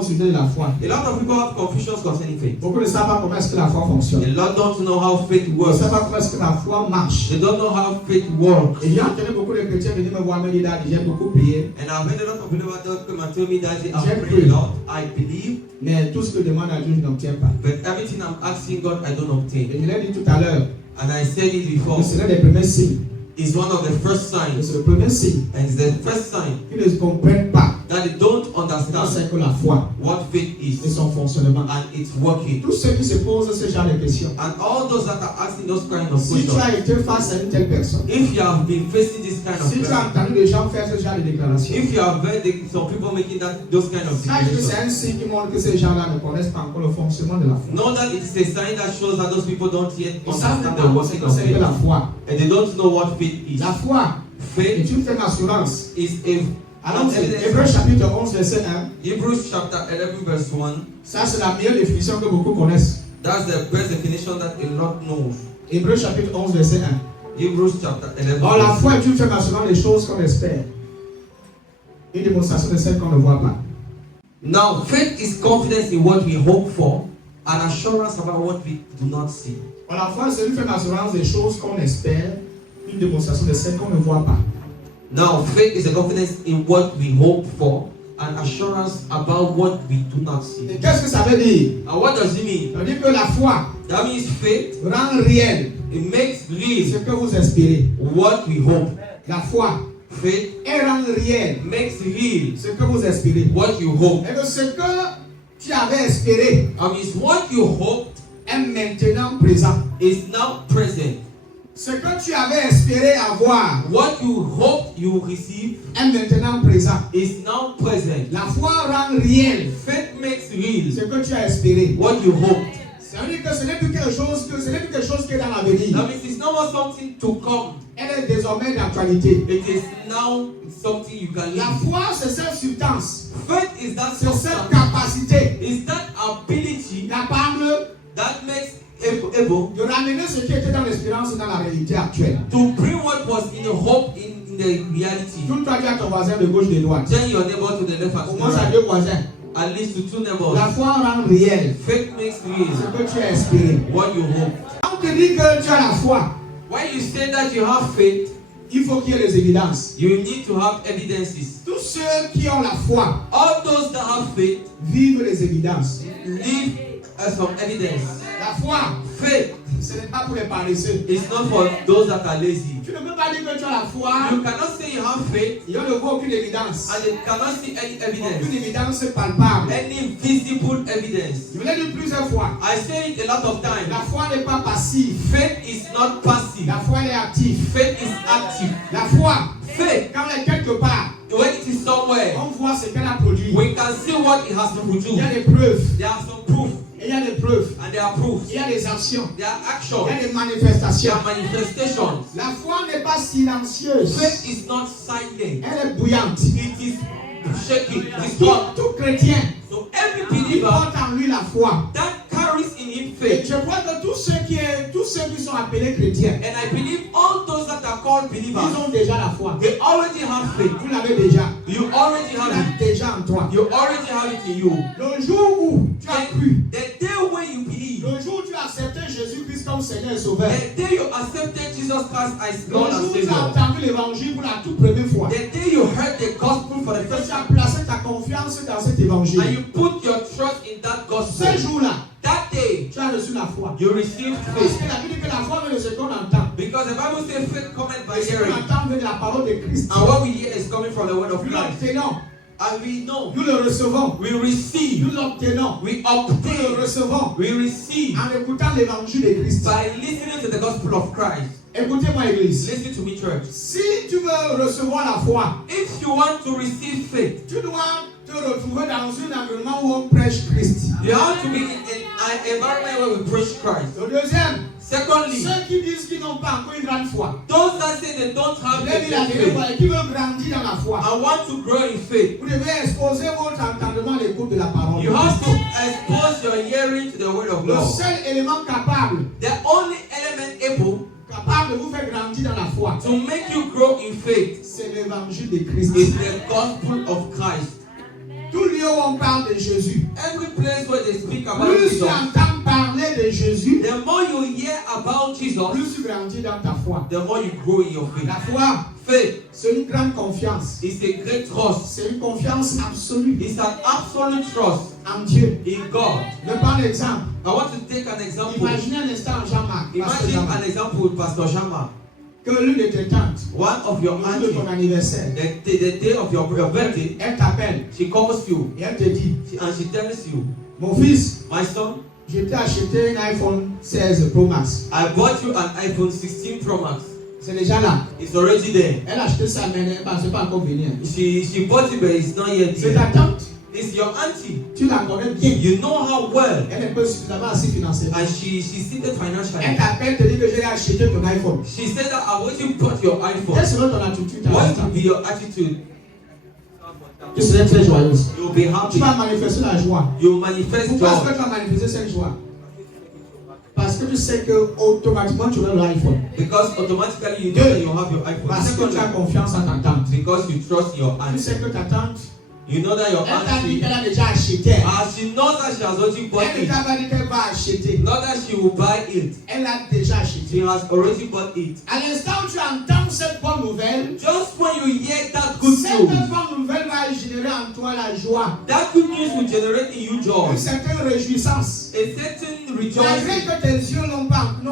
au sujet de la foi. A lot of people have confusions concerning faith. Beaucoup ne savent pas comment est-ce que la foi fonctionne. A lot don't know how faith Ils ne works. savent pas comment est-ce que la foi marche. They don't know how faith works. Et j'ai entendu beaucoup de chrétiens venir me voir me dire, j'ai beaucoup prié, And I've heard a lot of people that come and tell me that J'ai I've cru. prayed a lot, I believe, mais tout ce que je demande à Dieu, je n'obtiens pas. but everything I'm asking God, I don't Et obtain. je l'ai dit tout à l'heure, And I said it before. que c'est l'un des premiers signes. It's one of the first Et signs, c'est le premier signe and it's the first sign qu'ils ne comprennent pas that they don't ce que understand c'est que la foi what faith et is son fonctionnement. and it's working. Tous ceux qui se posent ce genre de questions, And all those that are asking those kind of si tu questions, as été face à une telle personne, if you have been facing this kind of si tu question, as entendu des gens faire ce genre de déclaration, if you have heard some people making those kind of sache que c'est declarations, un signe qui montre que ces gens-là ne connaissent pas encore le fonctionnement de la foi. know that it's a sign that shows that those people don't yet Ils savent understand pas the ce working que of c'est que la faith, foi. and they don't know what faith is. La foi Faith est une ferme assurance. is a Alors, c'est Hébreux chapitre 11, verset 1. Hebrews chapter 11 verse 1. Ça, c'est la meilleure définition que beaucoup connaissent. That's the best definition that a lot knows. Hébreux chapitre 11, verset 1. Hebrews chapter 11. Or, la verse foi est une ferme assurance des choses qu'on espère. Une démonstration de celles qu'on ne voit pas. Now, faith is confidence in what we hope for, and assurance about what we do not see. Or, la foi, c'est une ferme assurance des choses qu'on espère. Une démonstration de celles qu'on ne voit pas. Now, faith is a confidence in what we hope for, and assurance about what we do not see. Et qu'est-ce que ça veut dire? And what does it mean? Ça veut dire que la foi That means faith, rend réel it makes ce real que vous espérez. what we hope. La foi, Faith elle rend réel makes real ce que vous espérez. what you hope. Et que ce que tu avais espéré I mean, what you hoped est maintenant présent. is now present. Ce que tu avais espéré avoir What you hoped you will receive est maintenant présent. is now present. La foi rend réel Faith makes ce real que tu as espéré. what you hoped. Ça veut dire que ce n'est plus quelque chose qui est dans l'avenir. That means it's no more something to come. Elle est désormais d'actualité. It is now something you can La live. foi, c'est cette substance, Faith is that c'est cette substance, capacité is that ability capable that makes able de ramener ce qui était dans l'espérance dans la réalité actuelle. to bring what was in a hope in the reality. Tourne-toi à ton voisin de gauche et de droite. Turn your neighbor to the left and Au to moins the à right. 2 voisins. At least to two neighbors. La foi rend réel Faith makes ce real que tu as espéré. what you hope. Quand on te dit que tu as la foi, When you say that you have faith, il faut qu'il y ait des évidences. you need to have evidences. Tous ceux qui ont la foi All those that have faith vivent les évidences. live as some evidence. La foi, Faith ce n'est pas pour les paresseux. is not for those that are lazy. Tu ne peux pas dire que tu as la foi You cannot say you have faith et on ne voit aucune évidence. and you cannot see any evidence, Aucune évidence palpable. any visible evidence. Je vous l'ai dit plusieurs fois. I say it a lot of La times. foi n'est pas passive. Faith is not passive. La foi elle est active. Faith is active. La foi, Faith, quand elle est quelque part, when it is somewhere, on voit ce qu'elle a produit. we can see what it has Il y produced. a des preuves. There are some proof Et il y a des preuves. and there are proofs. Il y a des actions. There are Il y a actions. des There manifestations. are manifestations. La foi n'est pas silencieuse. Faith is not silent. Elle est bouillante. It is shaking. It is hot. Tout chrétien So every qui believer porte en lui la foi. that carries in him Et faith, je crois que tous ceux qui sont appelés chrétiens, and I believe all those that are called ils believers, ont déjà la foi. they already have faith. Vous l'avez déjà. You already Tu have l'as it. déjà en toi. You already have it in you. Le jour où tu as cru, The day when you believe, le jour où tu as accepté Jésus-Christ comme Seigneur et Sauveur, the day you accepted Jesus Christ as le Lord jour and où tu as Savior, entendu l'évangile pour la toute première fois, the day you heard the gospel for the que first tu as time, placé ta confiance dans cet and évangile, you put your trust in that gospel, ce jour-là, that day tu as reçu la foi. you received Parce faith. que la Bible dit que la foi vient de ce qu'on entend. Because the Bible says faith cometh by Et ce qu'on hearing, entend vient de la parole de Christ. and what we hear is coming from the word of Nous Christ. l'obtenons, And we know, nous le recevons, we receive, nous l'obtenons, we nous le obtain, recevons we receive en écoutant l'évangile de Christ. by listening to the gospel of Christ. Écoutez-moi, Église. Listen to me, church. Si tu veux recevoir la foi, If you want to receive faith, tu dois te retrouver dans un environnement où on prêche Christ. you have to be in an environment where we preach Christ. Le deuxième, Secondly, ceux qui disent qu'ils n'ont pas encore une grande foi. those that say they don't have Je l'ai dit la faith dernière fois, et qui veulent grandir dans la foi. and want to grow in faith, Vous devez exposer votre entendement à l'écoute de la parole. you have to expose your hearing to the word of Le God. seul élément capable The only element able de vous faire grandir dans la foi, to make you grow in faith c'est l'évangile de Christ. is the gospel of Christ. Tout lieu où on parle de Jésus, Every place where they speak about plus tu Jesus, entends parler de Jésus, the more you hear about Jesus, plus tu grandis dans ta foi. the more you grow in your faith. La foi, Faith c'est une grande confiance. is a great trust. C'est une confiance absolue It's an absolute trust en Dieu. in God. Je prends l'exemple. I want to take an example. Imaginez un instant Jean-Marc, Pasteur Imagine Jean-Marc, an example with Pastor Shama. que l'une de tes tantes, One of your le jour de auntie, ton anniversaire, the day of your birthday, elle t'appelle she calls you et elle te dit, and she tells you, mon fils, my son, je t'ai acheté un iPhone 16 Pro Max. I bought you an iPhone 16 Pro Max. C'est déjà là. It's already there. Elle a acheté ça, mais elle ne pensait pas encore venir. She bought it, but it's not yet C'est there. ta tante. It's your auntie. Tu la connais bien. You know her well, Elle est pas suffisamment assez financée. and she's seated Elle financially. t'appelle, te dit que j'ai acheté ton iPhone. She said that I want you to put your Quelle iPhone. serait ton attitude à What l'instant? will be your attitude? Tu serais très joyeuse. You'll be Tu happy. vas manifester la joie. You manifest Pourquoi est-ce que joy tu vas manifester cette joie? Parce que tu sais que automatiquement tu auras l'iPhone. because automatically you know that you have your iPhone. Parce que tu as Secondly, confiance en ta tante. because you trust your Tu auntie. sais que ta tante, You know that your elle t'a dit auntie, qu'elle a déjà acheté. she knows that she has already bought Elle ne it. t'a pas dit qu'elle va acheter. Not that she will buy it. Elle a déjà acheté. She has already bought it. À l'instant où tu entends cette bonne nouvelle, Just when you hear that good cette news, bonne nouvelle va générer en toi la joie, that good news will generate in you joy, une certaine réjouissance. a certain Malgré rejoicing. que tes yeux n'ont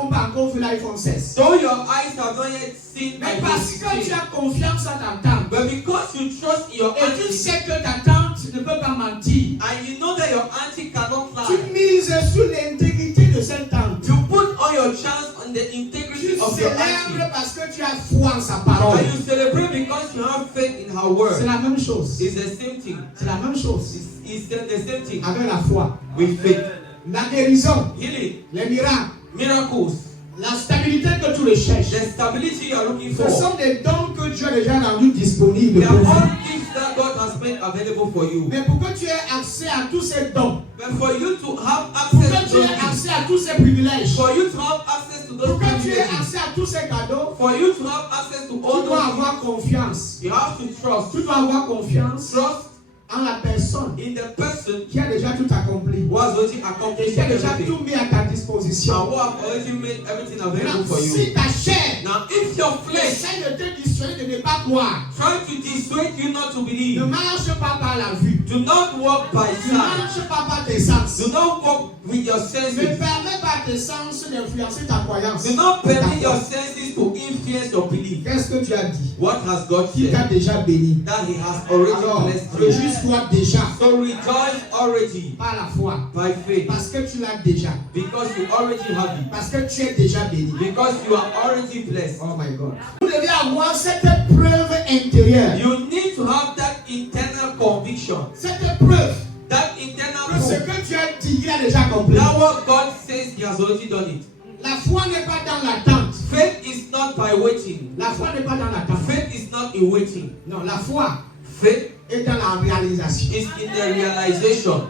pas encore vu l'iPhone 16. Though your eyes have not yet seen Mais iPhone parce que tu 16, as confiance en ta tante, but because you trust in your et tu auntie, sais que ta tante ne peut pas mentir, and you know that your auntie cannot tu lie, mises sur l'intégrité de cette tante. you put all your chance on the integrity Tu of your célèbres auntie, parce que tu as foi en sa parole. and you celebrate because you have faith in her C'est word. la même chose. It's the same thing. C'est la même chose It's the same thing avec la foi. with faith. La guérison, Healing, les miracles, miracles, la stabilité que tu recherches, the stability you are looking ce for. sont des dons que Dieu a déjà rendus disponibles They pour are vous. all gifts that God has made available for you. Mais pour que tu aies accès à tous ces dons, But for you to have pour access que to tu those aies gifts, accès à tous ces privilèges, for you to have access to those pour que tu aies privileges, accès à tous ces cadeaux, for you to have access to tu all dois those avoir confiance. gifts, you have to trust. Tu dois avoir confiance Trust en la personne in the person qui a déjà tout accompli who has already et accomplished qui a déjà everything tout mis à ta and disposition. who have already made everything available Maintenant, for you. si ta chair Now, if your flesh essaie de te dissuader de ne pas croire, try to dissuade you not to ne believe, marche pas par la vue, do not walk by ne sight. marche pas par tes sens. Do not walk with your Ne senses. permets pas tes sens d'influencer ta croyance. Do not permit your senses to influence your belief. Qu'est-ce que tu as dit? What has God Qui t'a said? déjà béni? That He has already Alors, blessed you. réjouis-toi déjà So rejoice already par la foi. by faith Parce que tu l'as déjà. because you already have it. Parce que tu es déjà béni. Because you are already blessed. Oh my God. Vous devez avoir cette preuve intérieure. You need to have that internal conviction. Cette preuve That internal que ce proof. que tu as dit, il a déjà accompli. That what God says He has already done it. La foi n'est pas dans l'attente. Faith is not by waiting. La foi n'est pas dans l'attente. Faith is not in waiting. Non, la foi Faith est dans la réalisation. is in the realization.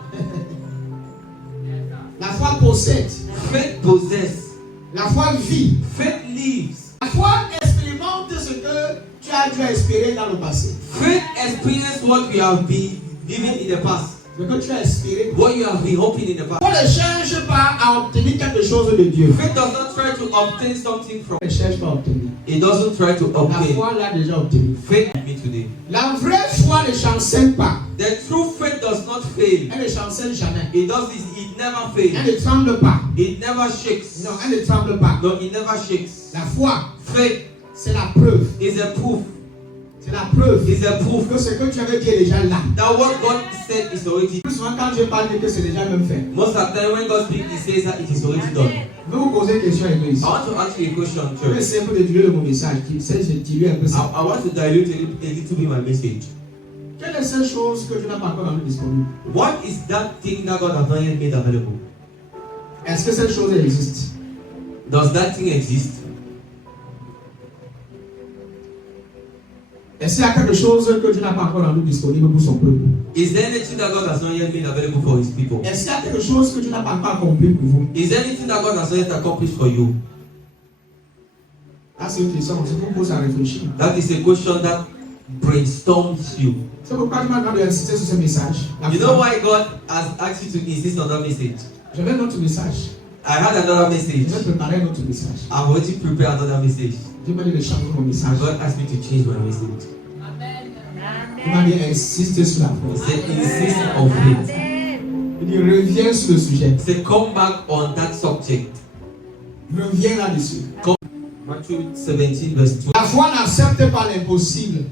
La foi possède. Faith possesses. La foi vit. Faith lives. La foi expérimente ce que tu as dû espérer dans le passé. Faith experience what we have been living in the past. Ce que tu as espéré. What you have been hoping in the past. On ne cherche pas à obtenir quelque chose de Dieu. Faith does not try to obtain something from. On ne cherche pas à obtenir. It doesn't try to La obtain. foi l'a déjà obtenu. Faith with me today. La vraie foi ne chancelle pas. The true faith does not fail. Elle ne chancelle jamais. It does this. It never Elle fails. ne tremble pas. It never shakes. Non, elle ne tremble pas. No, it never shakes. La foi, Faith c'est la preuve. is a proof. C'est la preuve Is a proof que ce que tu avais dit est déjà là. that what God said is already. Plus souvent, quand Dieu parle, dit que c'est déjà même fait. Most of the time when God speaks, He says that it is already done. Je vais vous poser une question avec I nous. want to ask you a question, Je vais church. essayer un peu de diluer mon message. Je dilue un peu ça. I want to dilute a little bit my message. Quelle est cette chose que Dieu n'a pas encore rendu disponible? What is that thing that God has not yet made available? Est-ce que cette chose existe? Does that thing exist? Est-ce qu'il y a quelque chose que Dieu n'a pas encore rendu disponible pour son peuple? Is there anything that God has not yet made available for His people? Est-ce qu'il y a quelque chose que Dieu n'a pas encore accompli pour vous? Is there anything that God has not yet accomplished for you? Ah, c'est une question, je vous pose à réfléchir. That is a question that brainstormed you. C'est pourquoi tu m'as demandé d'insister sur ce message. You know why God has asked you to insist on that message? J'avais un autre message. I had another Je message. vais préparer un autre message. I've already prepared another message. Dieu m'a dit de changer mon message. God asked me to change my message. Il m'a dit d'insister sur la He foi. said, insist on faith. Il dit reviens sur le sujet. He said, come back on that subject. Reviens là-dessus. Matthew 17, verse 2. La foi n'accepte pas l'impossible.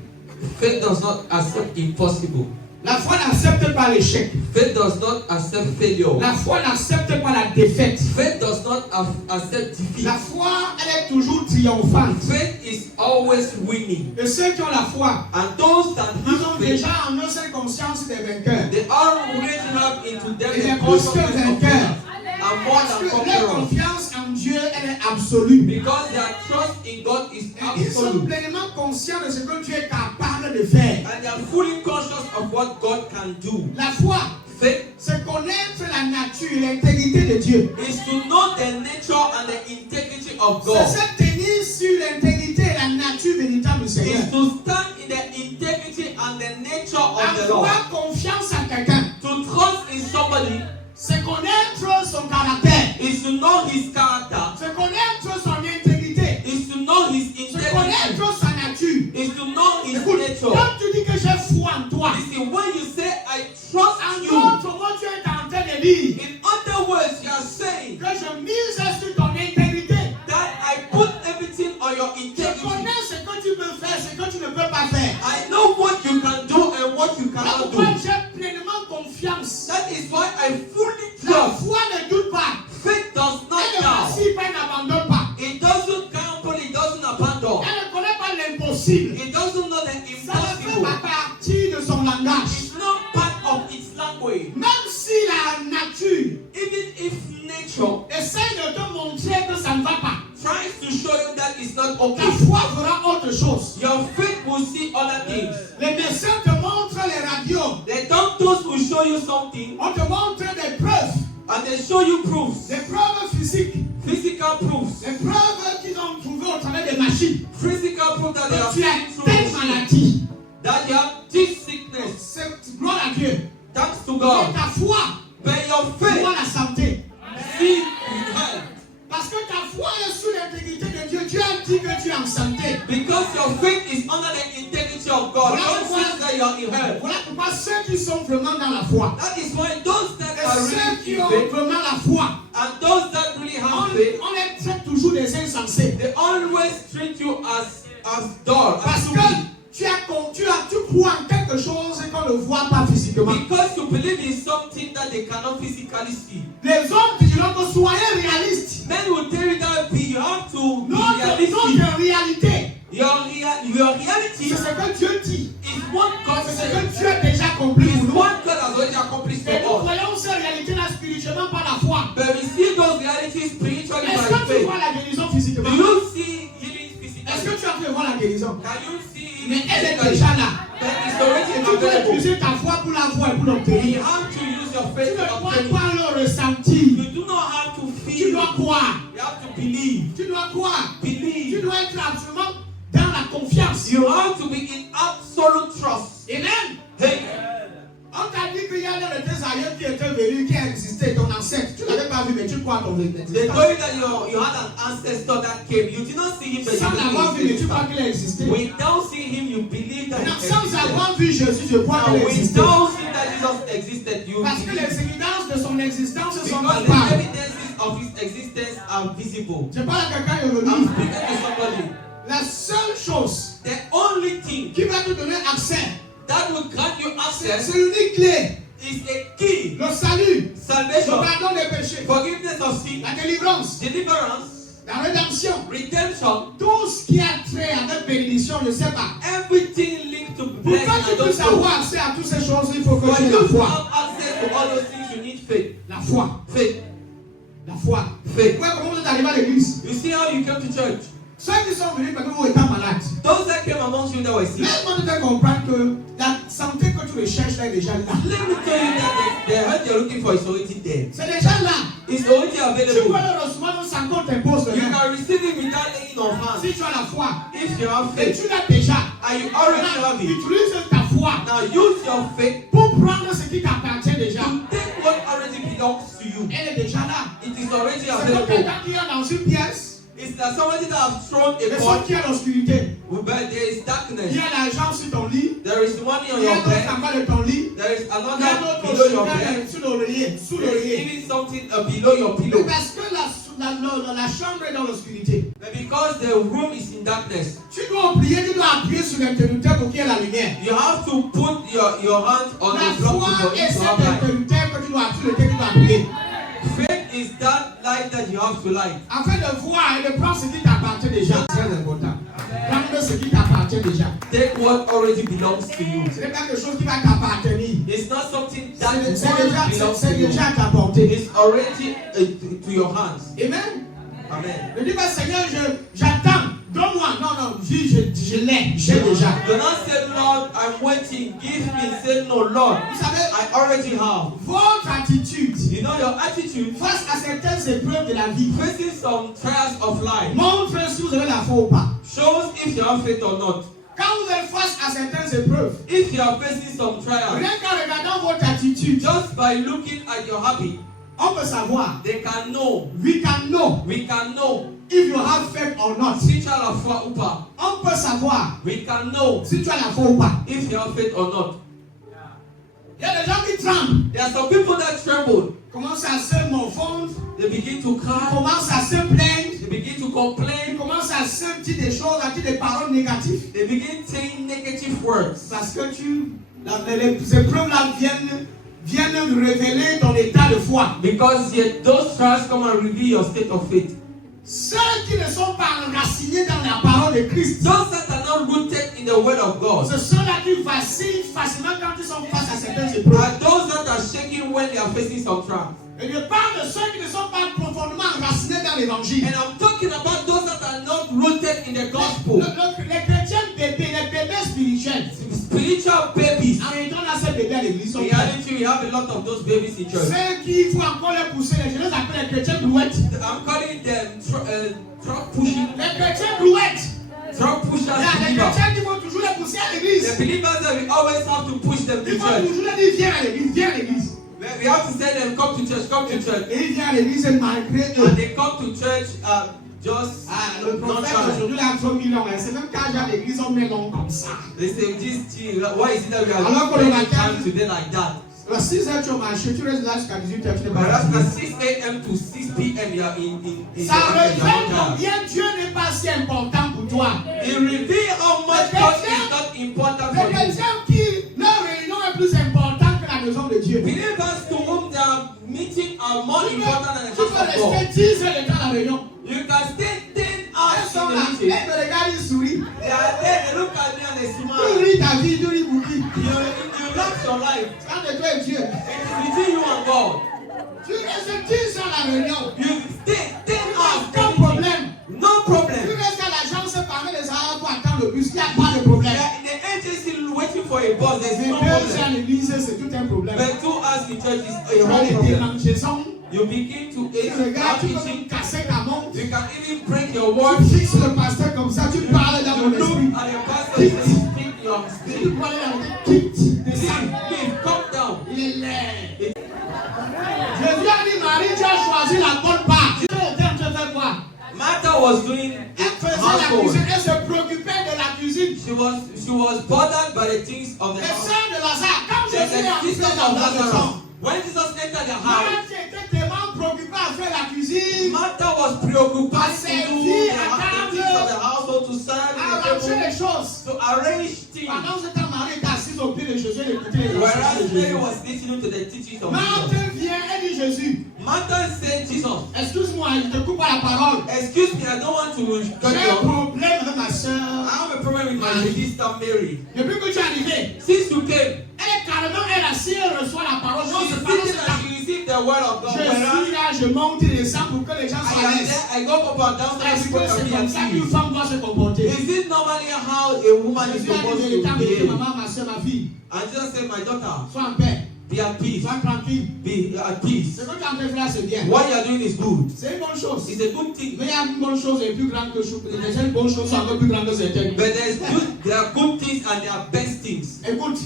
Faith does not accept impossible. La foi n'accepte pas l'échec. Faith does not accept failure. La foi n'accepte pas la défaite. Faith does not accept defeat. La foi, elle est toujours triomphante. Faith is always winning. Et ceux qui ont la foi, And those that ils ont have faith, déjà en eux cette conscience des vainqueurs. they already have into them Et the les consciousness plus que of vainqueurs. God. And more Parce than que leur conquerors. confiance en Dieu, elle est absolue. Because their trust in God is Et ils sont absolute. pleinement conscients de ce que Dieu est capable de faire. And they are fully conscious of what God can do. La foi, Faith c'est connaître la nature et l'intégrité de Dieu. is to know the nature and the integrity of C'est God. se tenir sur l'intégrité et la nature véritable du Seigneur. Is to stand in the integrity and the nature of the Lord. Avoir confiance en quelqu'un, To trust in somebody c'est connaître son caractère, is to know his character, c'est connaître son intégrité, is to know his c'est integrity, connaître sa nature. is to know his Écoute, nature. quand tu dis que j'ai foi en toi, Listen, when you say I trust en you, d'autres mots, tu es en train de dire in other words, you are saying que je mise sur ton intégrité. that I put everything on your Je integrity. connais ce que tu peux faire, ce que tu ne peux pas faire. I know what you can do and what you Voilà cannot pourquoi do. j'ai pleinement confiance. That is why I fully La trust. foi ne doute pas. Faith does Elle not ne doubt. vacille pas, elle n'abandonne pas. It doesn't gamble, it doesn't abandon. Elle ne connaît pas l'impossible. It doesn't know the Ça ne fait impossible. pas partie de son langage. It's not part of its language. Même si la nature Even if nature essaie de te montrer que ça ne va pas, tries to show you that it's not ta okay, foi fera autre chose. your faith will see other things. Les médecins te montrent les radios. The doctors will show you something On te montre des preuves. and they show you proofs, Des preuves physiques. physical proofs, Des preuves qu'ils ont trouvées au travers des machines. physical proof that they have Que tu as seen through telle machine, maladie. that you have this sickness. C'est gloire à Dieu. Thanks to Mais God. ta foi, But your faith, vois la santé. see health. Parce que ta foi est sous l'intégrité de Dieu. Dieu a dit que tu es en santé. Because your faith is under the integrity of God. Voilà God pourquoi- says that you are in health. Voilà pourquoi ceux qui sont vraiment dans la foi, That is why those that et are ceux really qui in ont faith vraiment la foi, and those that really have faith, on les traite toujours des insensés. they always treat you as dull, as Parce que stupid. tu crois en quelque chose qu'on ne voit pas physiquement. Because you believe in something that they cannot physically see. Les hommes te diront que soyez réalistes. Men will tell you that you have to be Notre realistic. réalité, Your reality c'est ce que Dieu dit. is what God C'est ce says. que Dieu a déjà accompli Is pour nous. what God has already accomplished Et nous for us. voyons ces réalités-là spirituellement par la foi. But we see those realities spiritually Est-ce by que tu faith. vois la guérison Do physiquement? you see healing Est-ce que physically? tu as pu voir la guérison? Can you see Mais healing elle est physically? déjà là. But it's Et already tu dois available. utiliser ta foi pour la voir et pour You l'obtenir. have to use your Tu faith ne to crois obtain it. pas le ressentir. You do not have to Tu feel. dois croire. You have to believe. Tu dois croire. Tu Believe. dois être absolument dans la confiance. You have to be in absolute trust. Amen. Hey, On t'a dit qu'il y a l'un de tes aïeux qui était venu, qui a existé, ton ancêtre. Tu ne l'avais pas vu, mais tu crois à ton they existence. told you that you had an ancestor that came. You did not see him, but you Sans l'avoir vu, mais believe tu he crois existed. qu'il a existé. Without seeing him, you believe that he Maintenant, sans existed. avoir vu Jésus, je crois Now, qu'il a existé. without seeing that Jesus existed, you Parce que believe. les évidences de son existence sont Because the palpables. evidences of his existence are visible. Je parle à quelqu'un I'm aujourd'hui. speaking to somebody. La seule chose The only thing qui va te donner accès, that will grant you c'est access l'unique clé. is a key. Le salut, le Salvation, pardon des péchés, forgiveness of sin, la délivrance, deliverance, la rédemption, redemption, tout ce qui a trait avec bénédiction, je ne sais pas. everything linked to Pour blessing. que I tu don't puisses know. avoir accès à toutes ces choses, il faut que For tu aies you la to foi. have access to all those things, you need faith. La foi. Faith. La foi. Faith. Ouais, comment vous êtes arrivé à l'église? You see how you came to church? Ceux qui sont venus parce que vous étiez malades. Those that came amongst you that were sick. Laisse-moi te faire comprendre que la santé que tu tu recherches là est déjà là. Let me tell you that the help you're looking for is already there. C'est déjà là. It's already Tu available. peux le recevoir sans qu'on t'impose le You main. can receive it without laying on hands. Si tu as la foi If you have et faith tu l'as déjà, and you already have it, utilise ta foi now use your faith pour prendre ce qui t'appartient déjà. to take what already belongs to you. Elle est déjà là. It is already C'est comme available. quelqu'un qui est dans une pièce It's like somebody that have thrown a et pot, sauf qu'il y a l'obscurité. but there is Il darkness. y a l'argent sur ton lit. There is money on Il y a your d'autres bed. en bas de ton lit. There is Il y a another d'autres below your choses bed. sur l'oreiller. Sous There is l'oreiller. even something below your Mais pillow. parce que la chambre est dans l'obscurité. But because the room is in darkness, Tu dois prier, tu dois appuyer sur l'interrupteur pour qu'il y ait la lumière. you have to put your hand on La the block foi for est it to cet have light. interrupteur que tu dois appuyer, sur lequel tu dois appuyer. Faith is that light that you have to light. Afin de voir et de prendre ce qui t'appartient déjà. C'est très important. Prendre ce qui t'appartient déjà. Take what already belongs to you. Ce n'est pas quelque chose qui va t'appartenir. It's not something that belongs to C'est you. déjà à ta portée. It's already to your hands. Amen. Amen. Ne dis pas, Seigneur, j'attends. Donne-moi. Non, je l'ai. J'ai déjà. Do not say, Lord, I'm waiting. Give me. Say, no, Lord, Vous savez, I already have. votre attitude You know, your attitude face à certaines épreuves de la vie facing some trials of life montre si vous avez la foi ou pas. shows if you have faith or not. Quand vous êtes face à certaines épreuves, If you are facing some trials, rien qu'en regardant votre attitude, just by looking at your habit, on peut savoir. they can know. We can know We can know if you have faith or not. si tu as la foi ou pas. On peut savoir We can know si tu as la foi ou pas. if you have faith or not. Il y a des gens qui tremblent, There are some people that tremble. commencent à se morfondre, They begin to cry. commencent à se plaindre, They begin to ils complain. commencent à se dire des choses, à dire des paroles négatives. They begin saying negative words. Parce que les épreuves là viennent révéler ton état de foi. Because yet those trials come and reveal your state of faith. Ceux qui ne sont pas enracinés dans la parole de Christ, Those that are not rooted in the word of God ce sont là qui vacillent facilement quand ils sont face à certaines épreuves. are those that are shaking when they are facing some trials. Et je parle de ceux qui ne sont pas profondément enracinés dans l'évangile. And I'm talking about those that are not rooted in the gospel. Les chrétiens bébés, les bébés spirituels. Spiritual babies. En réalité, on a ces bébés à l'église. In reality, we have a lot of those babies in church. Ceux qui faut encore les pousser, je les appelle les chrétiens brouettes. I'm calling them truck pushing, Les chrétiens brouettes. truck pushers Les believers. chrétiens qui vont toujours les pousser à The l'église. believers that we always have to push them to Ils vont church. toujours les dire viens à l'église, viens à l'église. We have to say them, come to church, come to church. Et ils viennent à l'église malgré eux. And they come to church just Le not prophète trying. aujourd'hui a trop mis long. C'est même quand j'ai à l'église, on met long comme ça. They say, why is it that we are Alors qu'on spending le matin- time today like that? À 6h, tu as marché, tu restes là jusqu'à 18h, tu n'es pas Whereas là. at 6 a.m. to 6 p.m. you are in Ça the révèle hotel. combien Dieu n'est pas si important pour toi. It reveals how much God is not important Les for you. chrétiens qui, leur réunion est plus importante que la maison de Dieu. Believers to whom their meeting are more Tu important than the peux house of God. rester 10 heures de temps à la réunion. You can stay 10 Elles hours sont in là, the meeting. elles me regardent, ils sourient. They are there, they look at me and they Tu smile. ris ta vie, tu ris beaucoup. You love your life. Entre toi et Dieu. It is between you and God. Tu restes 10 heures à la réunion. You stay 10 hours. Aucun problème. No Tu problem. restes à l'agence parmi les arbres pour attendre le bus, il n'y a pas de You problème. are in the agency waiting for a bus. There's Mais no 2 heures à problem. l'église, c'est tout un problème. But 2 hours in church is Tu a as whole des problem. démangeaisons. You begin to Tu regardes, tu peux itching. même casser ta montre. You can even break your watch. Tu fixes le pasteur comme ça, tu parles dans You mon esprit. look at the pastor and say, speak your Tu spirit. peux aller dans le quitte, descends. Leave, come down. Il est laid. Jésus a dit, Marie, tu as choisi la bonne part. Tu étais en train de faire quoi? Martha was doing Elle faisait la household. cuisine, elle se préoccupait de la cuisine. She was bothered by the things of the Les house. sœurs de Lazare, quand The Jésus est entré sisters dans of la maison, Lazarus. When Jesus entered the house, Marie était tellement préoccupée à faire la cuisine, Martha was preoccupied to do the things of the household, to serve à in the arranger table, les choses. to arrange things. Pendant ce temps, Marie était assise au pied de Jésus et écoutait les Whereas enseignements de Mary Jésus. was listening to the teachings of Marthe Jesus. vient et dit Jésus, Martha said, Jesus, excuse-moi, je te coupe à la parole. excuse me, I don't want to cut J'ai you un off. problème avec ma soeur. I have a problem with my sister Mary. Depuis que tu es arrivé, Since you came, elle est carrément, elle assise, elle reçoit la parole. she Non, is c'est pas thinking ça. that she received the word of God. Je suis là, je monte et descends pour que les gens soient à l'aise. I go up and down so that Est-ce people que can c'est be comme at ça qu'une ease. femme doit se comporter? Is it normally how a woman is Jésus a dit supposed to véritablement, behave? maman, ma soeur, ma fille. And Jesus said, my daughter, sois en paix. be at peace. Sois tranquille. Be at peace. Ce que tu es en train de faire, c'est bien. What you are doing is good. C'est une bonne chose. It's a good thing. Mais il y a une bonne chose et plus grande que certaines bonnes choses sont encore plus grandes que certaines. But there are good things and there are best things. Écoute,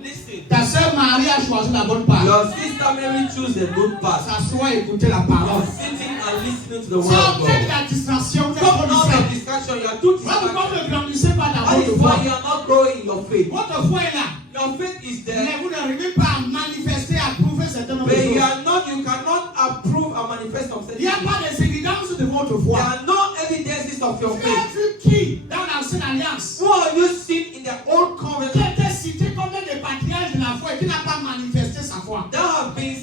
Listen. ta sœur Marie a choisi la bonne part. Your sister Mary chose the good part. S'asseoir et écouter la parole. Sitting and listening to the word Sans of faire de God. la distraction, c'est Come trop out distrait. of distraction. You are too Pourquoi distracted. vous ne grandissez pas dans That votre is foi? why you are not growing in your faith. Votre foi est là. Your faith is Mais there, vous n'arrivez pas à manifester, à prouver certaines but you choses. cannot approve and manifest some Il n'y a certain pas things. des évidences de votre There foi. are no evidences of your Tu faith. as vu qui dans l'ancienne alliance Who are you seen in the old qui covenant était cité comme l'un des patriarches de la foi et qui n'a pas manifesté sa foi? that have been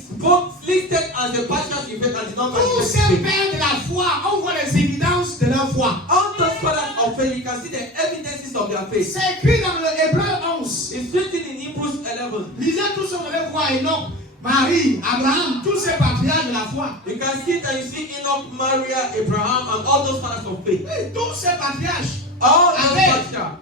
listed as the patriarchs in faith and did not Tous manifest ces faith? pères de la foi, on voit les évidences de leur foi. All those fathers of faith, you can see the evidences of their faith. C'est écrit dans le Hébreu 11. It's written in Hebrews 11. Lisez tout ce que vous allez voir, Enoch, Marie, Abraham, tous ces patriarches de la foi. You can see that you see Enoch, Maria, Abraham, and all those fathers of faith. Oui, tous ces patriarches. All those Amen. patriarchs.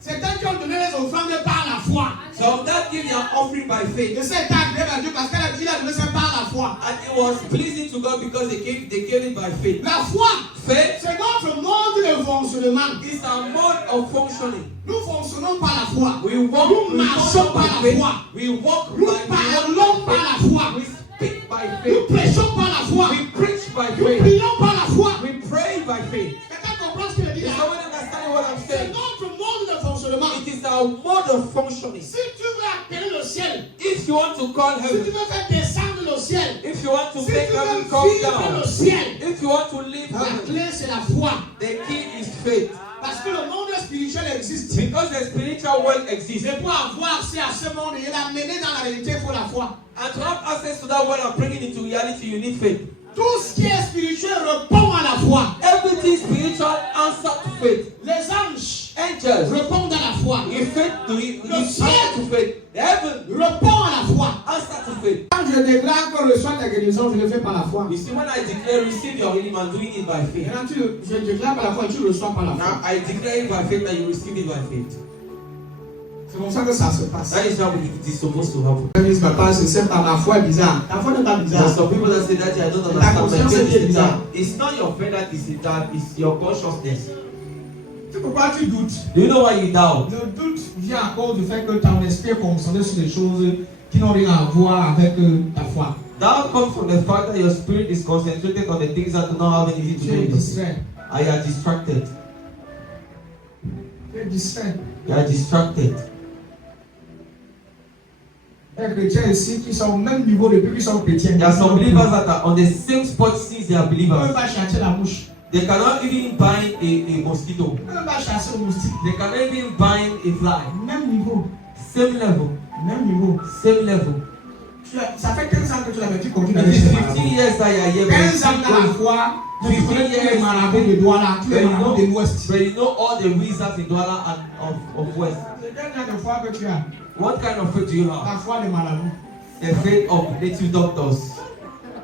C'est eux qui ont donné les offrandes par la foi. So that gives their offering by faith. Et c'est agréable à Dieu parce qu'il a donné ça par la foi. And it was pleasing to God because they gave it by faith. La foi, Faith c'est notre mode de fonctionnement. is a mode of functioning. Nous fonctionnons par la foi. We walk, Nous we marchons walk par by la faith. foi. We walk Nous by parlons par la foi. We speak by Nous faith. prêchons par la foi. We preach by Nous faith. prions par la foi. We pray by faith. Quelqu'un comprend ce que je dis Is là? someone understanding what I'm C'est saying? notre mode de fonctionnement. It is our mode of functioning. Si tu veux appeler le ciel, If you want to call si tu heaven, veux faire descendre le ciel, if you want to si tu make heaven veux come vivre down, le ciel, if you want to live la heaven, clé c'est la foi. the key is faith. Parce que le monde spirituel existe. Because the spiritual world exists. Mais pour avoir accès à ce monde et l'amener dans la réalité, il faut la foi. And to have access to that world and bring it into reality, you need faith. Tout ce qui est spirituel répond à la foi. Everything spiritual answer to faith. Les anges Angels, répondent à la foi. if faith to it, Le answer ciel to faith. The heaven répond à la foi. answer to faith. Quand je déclare que le soin de la guérison, je le fais par la foi. You see, when I declare receive your healing, I'm doing it by faith. Maintenant, je déclare par la foi et tu le reçois par la foi. Now I declare it by faith and you receive it by faith. C'est comme ça que ça se passe. That is how it is supposed to happen. Ce matin, c'est par la foi bizarre. Ta foi n'est pas There are bizarre. some people that say that I don't Ta understand. My conscience faith est is bizarre. that it's not your faith that is that, it's your consciousness. Tu sais pourquoi tu doutes? Do you know why you doubt? Le doute vient à cause du fait que ton esprit est concentré sur des choses qui n'ont rien à voir avec ta foi. That comes from the fact that your spirit is concentrated on the things that do not have anything to Tu do es with it. distrait. I are distracted. Tu es distrait. You are distracted. Les chrétiens ici qui sont au même niveau depuis qu'ils sont chrétiens. There are some believers that are on the same spot since they are Ils ne peuvent believers. pas chasser la mouche. They cannot even bind a mosquito. Ils ne peuvent pas chasser le moustique. They cannot even bind a fly. Même niveau. Same level. Même niveau. Same level. Ça fait 15 ans que tu l'avais, tu continues It avec is ces 15 marabouts. years that you are here. 15 ans dans la foi, tu connais tous les marabouts de Douala, tous les marabouts de l'Ouest. But you know all the wizards in Douala and of West. C'est quel genre de foi que tu as? What kind of faith do you have? La foi des marabouts. The faith of native doctors.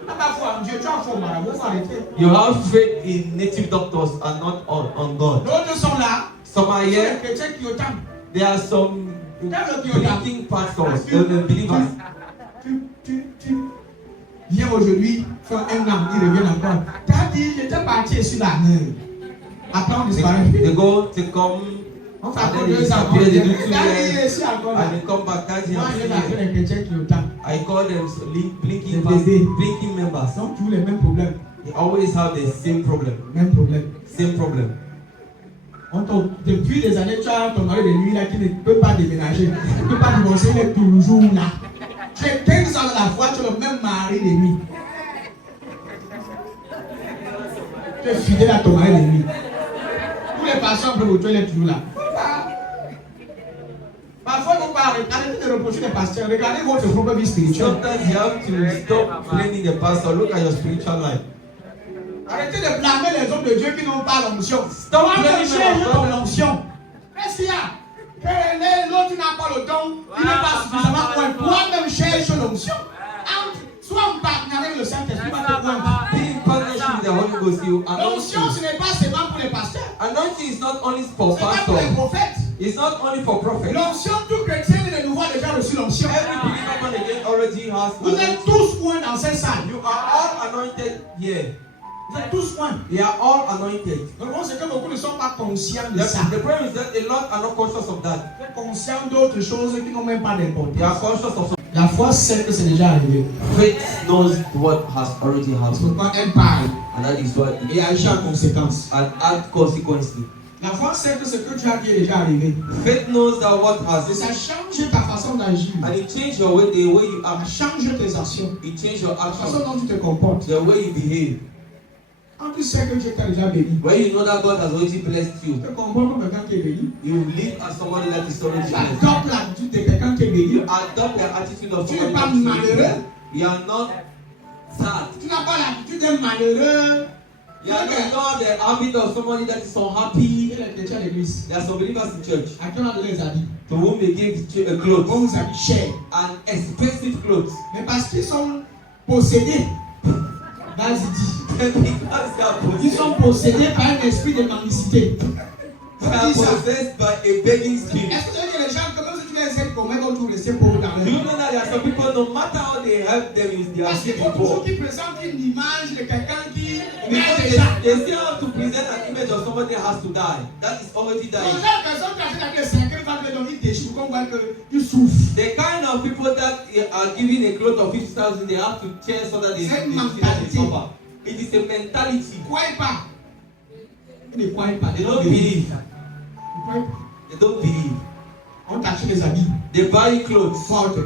Tu n'as pas foi en Dieu, tu as foi au marabout, il faut arrêter. You have faith in native doctors and not on God. D'autres sont là, Some are c'est here. les chrétiens qui otament. There are some believing pastors, the believers. Tu viens aujourd'hui, faire un an, ils reviennent encore. Tu as dit, j'étais parti sur la mer. Après, on disparaît. They go to come On fait and encore then they 2 ans. disappear. They do 2 Tu as dit, years ici encore là. and they come back 30 Moi, je years. l'appelle les chrétiens qui otament. I call them blinking Les pastors, bébés. blinking members. Ils ont tous les mêmes problèmes. They always have the same problem. Même problème. Same problem. Depuis des années, tu as ton mari de nuit là qui ne peut pas déménager. Tu ne peut pas divorcer, il est toujours là. Tu es 15 ans dans la foi, tu es le même mari de nuit. Tu es fidèle à ton mari de nuit. Tous les patients peuvent tu es toujours là. Parfois, il faut pas arrêter de reprocher les pasteurs. Regardez votre propre vie spirituelle. Sometimes you have to stop blaming the pastor. Look at your spiritual life. Arrêtez de blâmer les hommes de Dieu qui n'ont pas l'onction. Stop Toi-même blaming cherche them. ton onction. Qu'est-ce qu'il y a? Que l'autre n'a pas le don, il n'est pas suffisamment oint. Toi-même cherche l'onction. Sois en partenariat avec le Saint-Esprit, va te oindre. Be in partnership with the Holy Ghost. You anoint L'onction, ce you. n'est pas seulement pour les pasteurs. Anointing is not only for Ce n'est pas pour les pastors. prophètes. It's not only for prophets. L'onction, tout chrétien de nouveau a déjà l'onction. Every believer born again already has. Vous êtes tous un dans cette salle. You are all anointed here. Vous êtes tous un. We are all anointed. Le problème, c'est que beaucoup ne sont pas conscients de ça. The problem is that a lot are not conscious of that. Ils sont conscients d'autres choses qui n'ont même pas They d'importance. are conscious of. La foi sait que c'est déjà arrivé. Faith knows what has already C'est happened, pourquoi elle parle and that is why et agit en conséquence. and act consequently. La foi sait que ce que tu as dit est déjà arrivé. Faith knows that what Et has ça change ta façon d'agir. and it change your way, the way you Ça act. change tes actions. It change your La façon action, dont tu te comportes. the way you behave. Quand tu sais que Dieu t'a déjà béni, When you know that God has already blessed tu you, te comportes comme quelqu'un qui est béni. you live as somebody that is already Tu blessed. adoptes l'attitude de quelqu'un qui est béni. You adopt the attitude of Tu n'es somebody pas that is malheureux. blessed. You are not sad. Tu n'as pas l'attitude d'un malheureux. You are not the habit of somebody that is unhappy. Il est chrétien à l'église. There are some believers in church À qui on a donné les habits? to whom they give On clothes vous habille cher. and expensive clothes. Mais parce qu'ils sont possédés. Vas-y, dis. Because they are Ils sont possédés par un esprit de mendicité. possessed by a begging spirit. Est-ce que tu veux que les gens, comme si tu les aides, comment ils vont rester pauvres dans leur Do you vie? know that there are some people, no matter how they help them, they are Parce qu'il still faut toujours poor. qu'ils présentent une image de quelqu'un qui Because meurt déjà. they still have to present an image of somebody that has to die. That is already Donc, dying. la personne qui a fait la 50 va te donner des chiffres, qu'on voit qu'il souffre. The kind of people that are giving a cloth of 50,000, they have to tear so that they C'est une see that they mentalité. suffer. It is a mentality. Ils ne croient pas. Ils ne croient pas. They don't believe. Ils ne croient pas. They don't believe. On t'achète des habits. They buy clothes, Porte.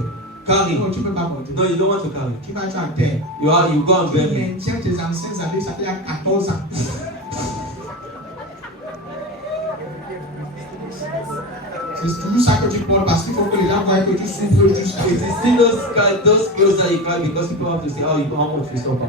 carry. Non, tu ne peux pas porter. No, you don't want to carry. Tu vas à terre. You go and Tu bury it. maintiens tes anciens habits, ça fait il y a 14 ans. C'est toujours ça que tu portes parce qu'il faut que les gens voient que tu souffres jusqu'à. It is still those clothes that you carry because people have to say how much you suffer.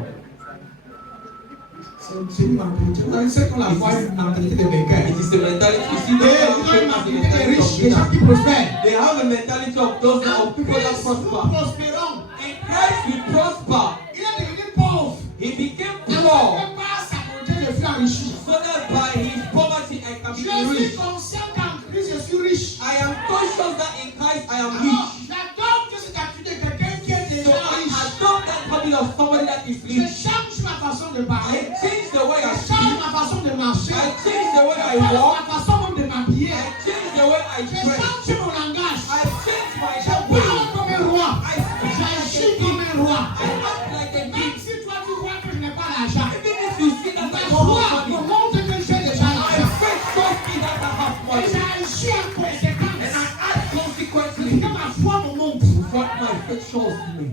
C'est une mentalité. Vous savez, c'est qu'on la voit une mentalité de vainqueur. It is the mentality. You see, Et those ils ont une are the mentalité des mentality of riches, des gens leaders. qui prospèrent. They have a mentality of those of people that Nous prosper. prospérons. In Christ we prosper. Il est devenu pauvre. He became Il ne poor peut pas s'approcher, je suis enrichi. so that by his poverty I can Je be suis rich. conscient qu'en Christ je suis riche. I am conscious that in Christ I am Alors, rich. j'adopte cette attitude de quelqu'un qui est So déjà I riche. adopt that habit of somebody that is Je rich. change ma façon de I parler. change the way I Je speak. change ma façon de marcher. I change the way I Ma walk. façon même de m'habiller. I change the way I Je dress. change mon langage. I change my Je way. parle comme un roi. I speak J'agis like a comme king. un roi. I act like a Même king. si toi tu vois que je n'ai pas l'argent. Even if you see that Ma I don't foi have me money, montre que j'ai déjà my l'argent. faith shows me that I have Et money. j'agis en conséquence. And I act C'est consequently que ma foi me montre. to what my faith shows me.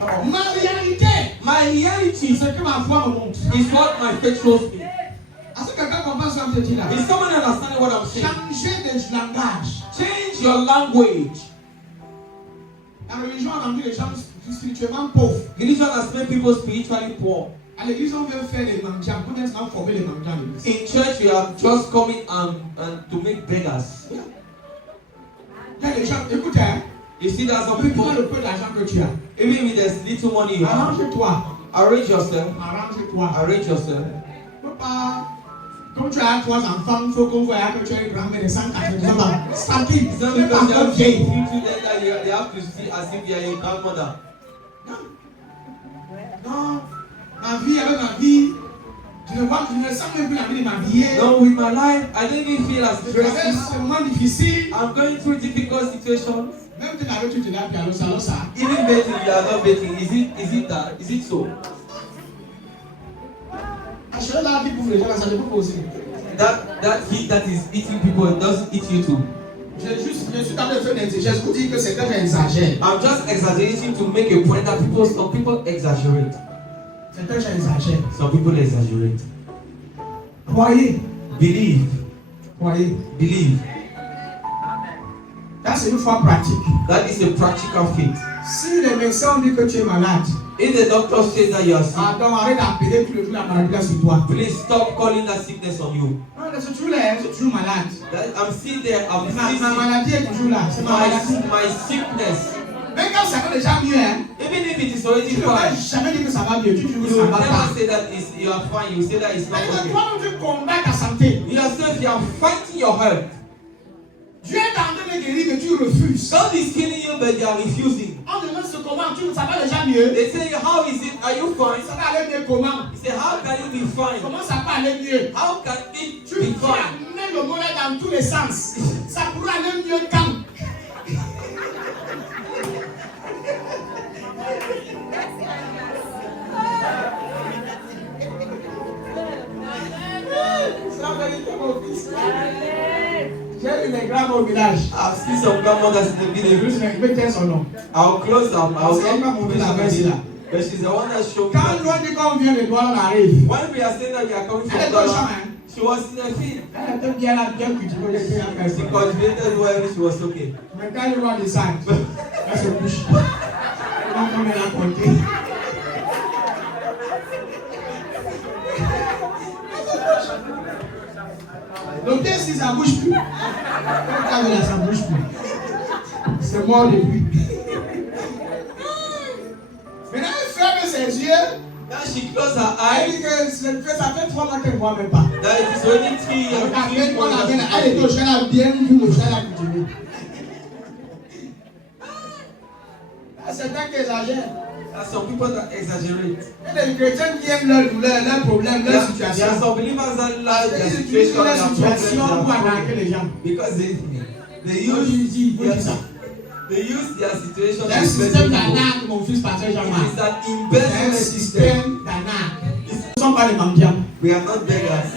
Ma réalité, My reality c'est que ma foi me montre. is what my faith shows me. Est-ce que quelqu'un comprend ce que je dis là? Is someone understanding what I'm saying? Changer de langage. Change your language. La religion a rendu les gens spirituellement pauvres. Religion has made people spiritually poor. À l'église, on vient faire les mendiants. On vient seulement former les mendiants à l'église. In church, we are just coming and to make beggars. Il y a des gens, écoute, hein, You see, there are some peu people, le peu d'argent que tu as. even if there's little money you have, Arrange-toi. arrange yourself. Arrange-toi. Arrange yourself. Faut pas. Comme tu as 3 enfants, il faut qu'on voie que tu as une grand-mère de 180 ans. Tranquille, It's not c'est pas because they encore have vieille. children that they have to see as if they are a grandmother. Non, ma vie avec ma vie, je ne sens même plus envie de m'habiller. No, with my life, I don't even feel as Je traverse stressed. ce moment difficile. I'm going through difficult situations. Même tu n'avais tu te l'as puis alors ça. Even betting, you are not betting. Is it that? Is it so? Acheter la vie pour les gens, ça ne peut pas aussi. That heat that is eating people, it doesn't eat you too. Je suis dans le fait d'exagérer. Je vous dis que c'est quand j'exagère. I'm just exaggerating to make a point that some people exaggerate. C'est quand j'exagère. Some people exaggerate. Croyez. Believe. Croyez. Believe. Ça, c'est une foi pratique. That is a practical faith. Si les médecins disent que tu es malade, If the doctor says that you are sick, donc arrête d'appeler tout le jour la maladie là sur toi. please stop calling that sickness on you. Non, c'est toujours là, c'est toujours malade. I'm still there. I'm Ma still sick. maladie est toujours là. C'est ma maladie. My sickness. Même quand ça va déjà mieux, hein, Even if it is tu already ne vas fine, jamais dire que ça va mieux. Tu dis que you ça will va pas. never say that you are fine. You say that it's not Parce que okay. toi, tu combats ta santé. Yourself, you are fighting your health. Dieu te guérir, mais tu refuses. God is healing you, but you are refusing. On demande ce comment, ça va déjà mieux. They say, how is it? Are you fine? Ça va aller mieux comment? He said, how can you be fine? Comment ça va aller mieux? How can it Tu be fine? amènes le monnaie dans tous les sens. Ça pourrait aller mieux quand? C'est la vérité, mon fils. J'ai eu des grands au village. I've seen some grandmothers in the village. Je vais taire son nom. I'll close them. I'll C'est elle qui m'a montré la verse là. But she's the one that showed me. Quand nous dit qu'on vient de Douala, on arrive. When we are saying that we are coming Elle from est au champ, Ghana, hein. she was in a field. Elle était bien là, bien cultivée, elle était bien She personne. cultivated well, she was okay. Mais quand elle voit des sacs, elle se couche. Donc on est là compté. Le pire, si ça bouge plus. Quand elle là, ça bouge plus. C'est mort depuis. Maintenant, elle ferme ses yeux. Now she closed her Elle eyes. dit que ça fait 3 mois qu'elle ne voit même pas. That it is only 3 years. Elle est au chien là, bien vu le chien là cultivé. C'est un qui exagère. There are some people that exaggerate. Il y a des chrétiens qui aiment leur douleur, leurs problèmes, There leur are situation. some believers that like their Ils utilisent situation, leur their situation pour problems, attaquer les gens. because they Moi, je use dis, moi, je dis ça. they use their situation C'est un to système bless people. d'arnaque, mon fils pasteur Jean-Marc. It's an C'est un investment system. système d'arnaque. Ils ne sont pas des mendiants. We are not beggars.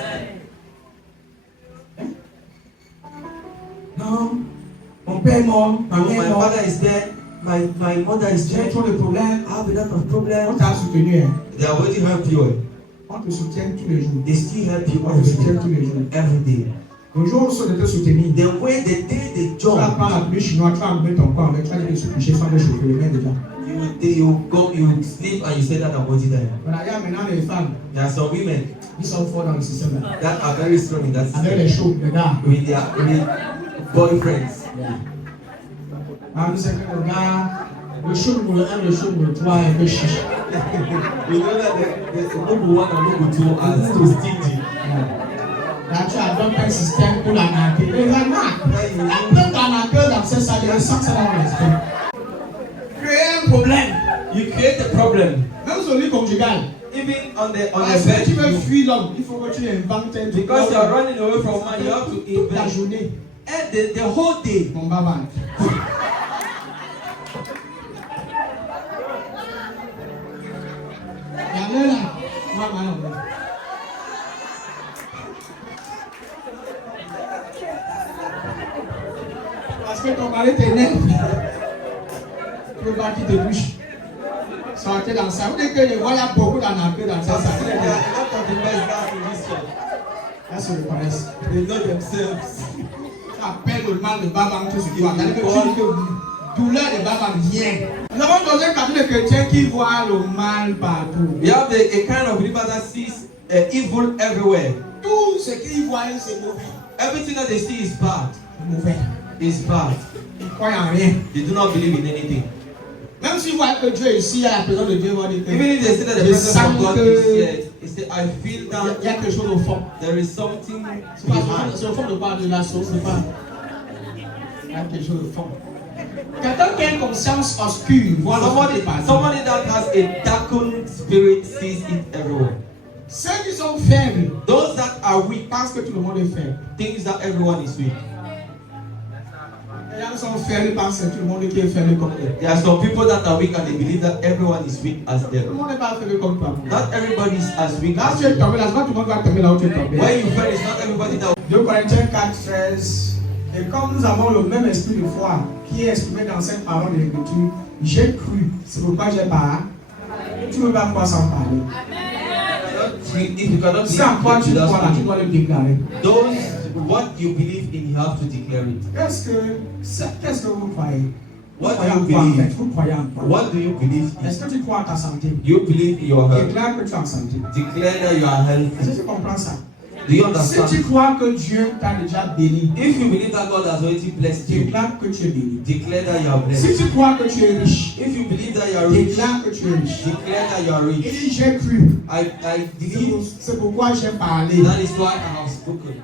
Non, mon père est mort, ma Oh, mère my est morte. father is dead. My mother is J'ai dead. trop de problèmes. I have a lot of On problems. t'a soutenu. Hein. They are waiting to help you. On te soutient tous les jours. They still help you On te soutient tous les jours. every day. Le jour où on te soutenir, The way the day they tu vas join, prendre la pluie chinoise, tu vas mettre ton corps avec, tu vas aller se coucher sans le chauffer, les mains déjà. you sleep and you say that I'm waiting there. Voilà, il y a maintenant les femmes, There are some women ils sont forts dans le système là. that are very strong in that Avec les system chauds, les gars. with their boyfriends. Ah, nous, c'est que le gars, le chaud pour le 1, le chaud pour le 3, un peu chiche. You know that the number one and number two are too stingy. Là, tu adoptes un système pour l'arnaquer. Les arnaques. Il y a plein d'arnaqueurs dans ces salles, ils sentent ça dans l'esprit. Créer un problème. You create a problem. Même sur l'île conjugale. Even on the Parce que tu veux bed, fuir l'homme, il faut que tu inventes un truc. because you are running away from man, you have to Toute la invent. journée. And the whole day, Mon baba. Il y en a là. Maman, non. Parce que ton mari t'énerve. Tu veux pas qu'il te touche. Sortez dans ça. Vous dites que je vois, il y a beaucoup d'arnaqueurs dans ça. there are a lot of investors in this church. Là, se reconnaissent. They know themselves. Tu appelles le mal de Baba, tout ce qui va. Tu dis que douleur de Baba vient. Nous avons dans un cabinet de chrétiens qui voit le mal partout. We have a kind of believer that sees evil everywhere. Tout ce qu'ils voient, c'est mauvais. Everything that they see is bad. C'est mauvais. Is bad. Ils ne croient en rien. They do not believe in anything. Même s'ils voient que Dieu est ici, à la présence de Dieu, ils vont dire que Even if they say that the je presence sens of God que is here, they say, I feel il that y a quelque chose au fond. there is something C'est pas- behind. c'est au fond de quoi de la sauce, c'est pas. Il y a quelque chose au fond. Quelqu'un qui a une conscience obscure voit le fond qui est parti. Somebody that has a darkened spirit sees it everywhere. Ceux qui sont faibles Those that are weak pensent que tout le monde est faible. think that everyone is weak. Les gens sont faibles, ils pensent que tout le monde qui est faible comme eux. There are some people that are weak and they believe that everyone is weak as Tout le them. monde n'est pas faible comme toi. Not everybody is as weak Là, as tu es you. tombé, là, c'est pas tout le monde va tomber là où tu es tombé. When you fail, it's not everybody that 2 Corinthiens 4, 13. Et comme nous avons le même esprit de foi qui est exprimé dans cette parole de l'Écriture, j'ai cru, c'est pourquoi j'ai parlé. Tu ne peux pas croire sans parler. if you cannot Si en quoi tu believe, crois là, tu dois le déclarer. those what you believe in, you have to declare it. Qu'est-ce que vous croyez? Vous What croyez do en you quoi en believe? fait? Vous croyez en quoi? What do you believe Est-ce in? que tu crois en ta santé? You believe in your health. Déclare que tu es en santé. Declare that you are Est-ce healthy. que tu comprends ça? Do you Si understand? tu crois que Dieu t'a déjà béni, If you believe that God has already blessed you, déclare que tu es béni. declare that you are Si blessed. tu crois que tu es riche, If you believe that you are rich, déclare que tu es riche. declare that you are Il rich. dit j'ai cru. I believe. C'est pourquoi j'ai parlé. That is why I have spoken.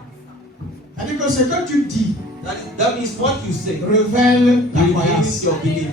C'est-à-dire que ce que tu dis, That means what you say révèle ta reveals croyance. your belief.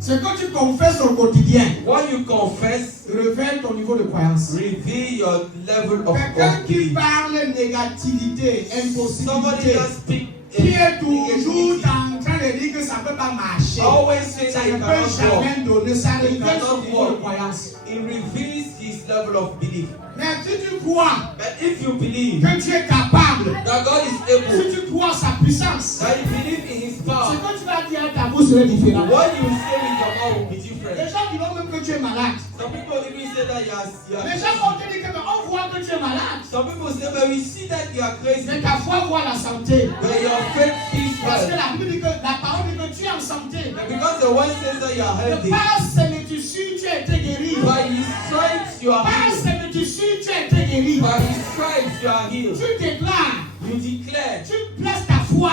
Ce que tu confesses au quotidien What you confess révèle ton niveau de croyance. reveal your level Quelqu'un of qui belief. parle négativité, Somebody impossibilité, that speak qui est toujours en train de dire que ça ne peut pas marcher, always say ça that ne he peut cannot walk. jamais donner, ça He révèle son cannot niveau de walk. croyance. It reveals his level of belief. Mais si tu crois But if you believe que tu es capable, that God is si able, tu crois en sa puissance, that you believe in his ce power, que tu vas dire à ta bouche serait différent. what you say with your mouth will be Les different. gens diront même que tu es malade. Some people even say that you Les are gens vont te dire que mais on voit que tu es malade. some people say, but we see that you are crazy, Mais ta foi voit la santé. but your faith is Parce que well. la Bible dit que la parole dit que tu es en santé. But because the word says that you are Que healthy, par ses tissus tu as été guéri. by his stripes you are Par healed. ses tissus tu as été guéri. By his stripes you are healed. Tu déclares, You declare, tu places ta foi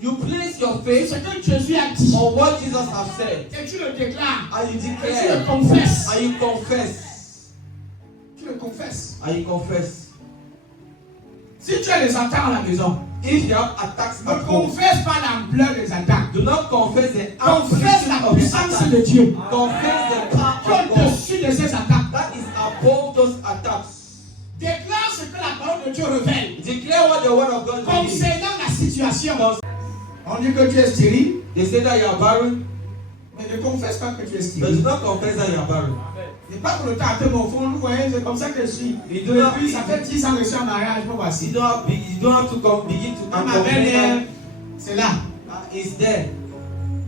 you place your sur faith ce que Jésus a dit. on what Jesus has said, Et tu le déclares. and you Et tu le declare, confesses. and you confess, Tu le confesses. and you confess. Si tu as des attaques à la maison, If you have attacks ne at home, confesse pas l'ampleur des attaques. do not confess the Confesse la amplitude of the puissance attack. de Dieu. Confess the Qui power est of God. au-dessus de ces attaques. That is above those attacks. Déclare ce que la parole de Dieu révèle. Declare what the word of God reveals. Concernant la situation. On dit que tu es stérile, They say that you are barren, mais ne confesse pas que tu es but stérile. do not confess that you are barren. n'est pas pour le temps à te au vous voyez, c'est comme ça que je suis. Il doit- Depuis, ça fait 10 ans que je suis en mariage, me voici. You don't have to begin to Quand ma belle-mère, complain. c'est là. It's there.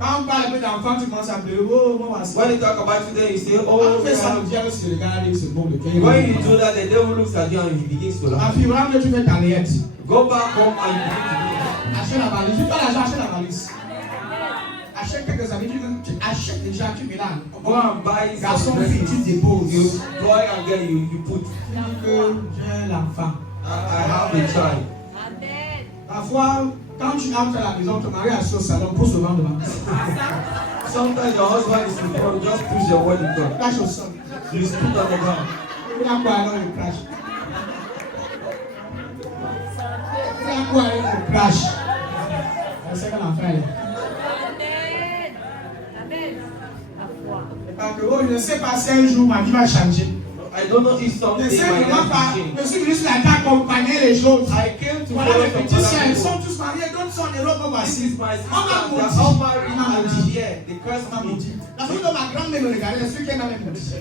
Quand on parle un peu d'enfant, tu commences à pleurer, oh, me voici. When you talk about today, you say, Quand oh, on fait ça, yeah. le diable se regarde et se moque de cœur. When you do that, the devil looks at you and he begins to Ma laugh. fille, vraiment, tu fais ta layette. Go back home and you begin to do that. Achète la valise. Tu pas l'argent, achète la valise. Achète quelques amis, tu achètes déjà, tu mélanges. Go and buy Garçon, some fille, dresses. tu déposes. You boy and girl, you put. Que j'ai l'enfant. I have a child. Parfois, quand tu entres à la maison, ton mari est au salon, pose souvent devant. Sometimes your husband is in front, just push your wedding door. Crache au sol. You spit on the ground. Il a quoi alors il crache. Il a quoi alors il crache. C'est qu'un enfer. Parce que oh, je ne sais pas si un jour ma vie va changer. I don't know if Je something ne sais my vraiment life pas. will change. Je suis venu sur la table accompagner les choses. I came to Voilà, follow mes some petits other chiens, ils people. sont tous mariés, d'autres sont en Europe, This voici. is my On m'a sister. They are all married On m'a and maudit. here. They curse On m'a me. maudit. La famille de ma grand-mère me regardait, celui qui est dans les maudits.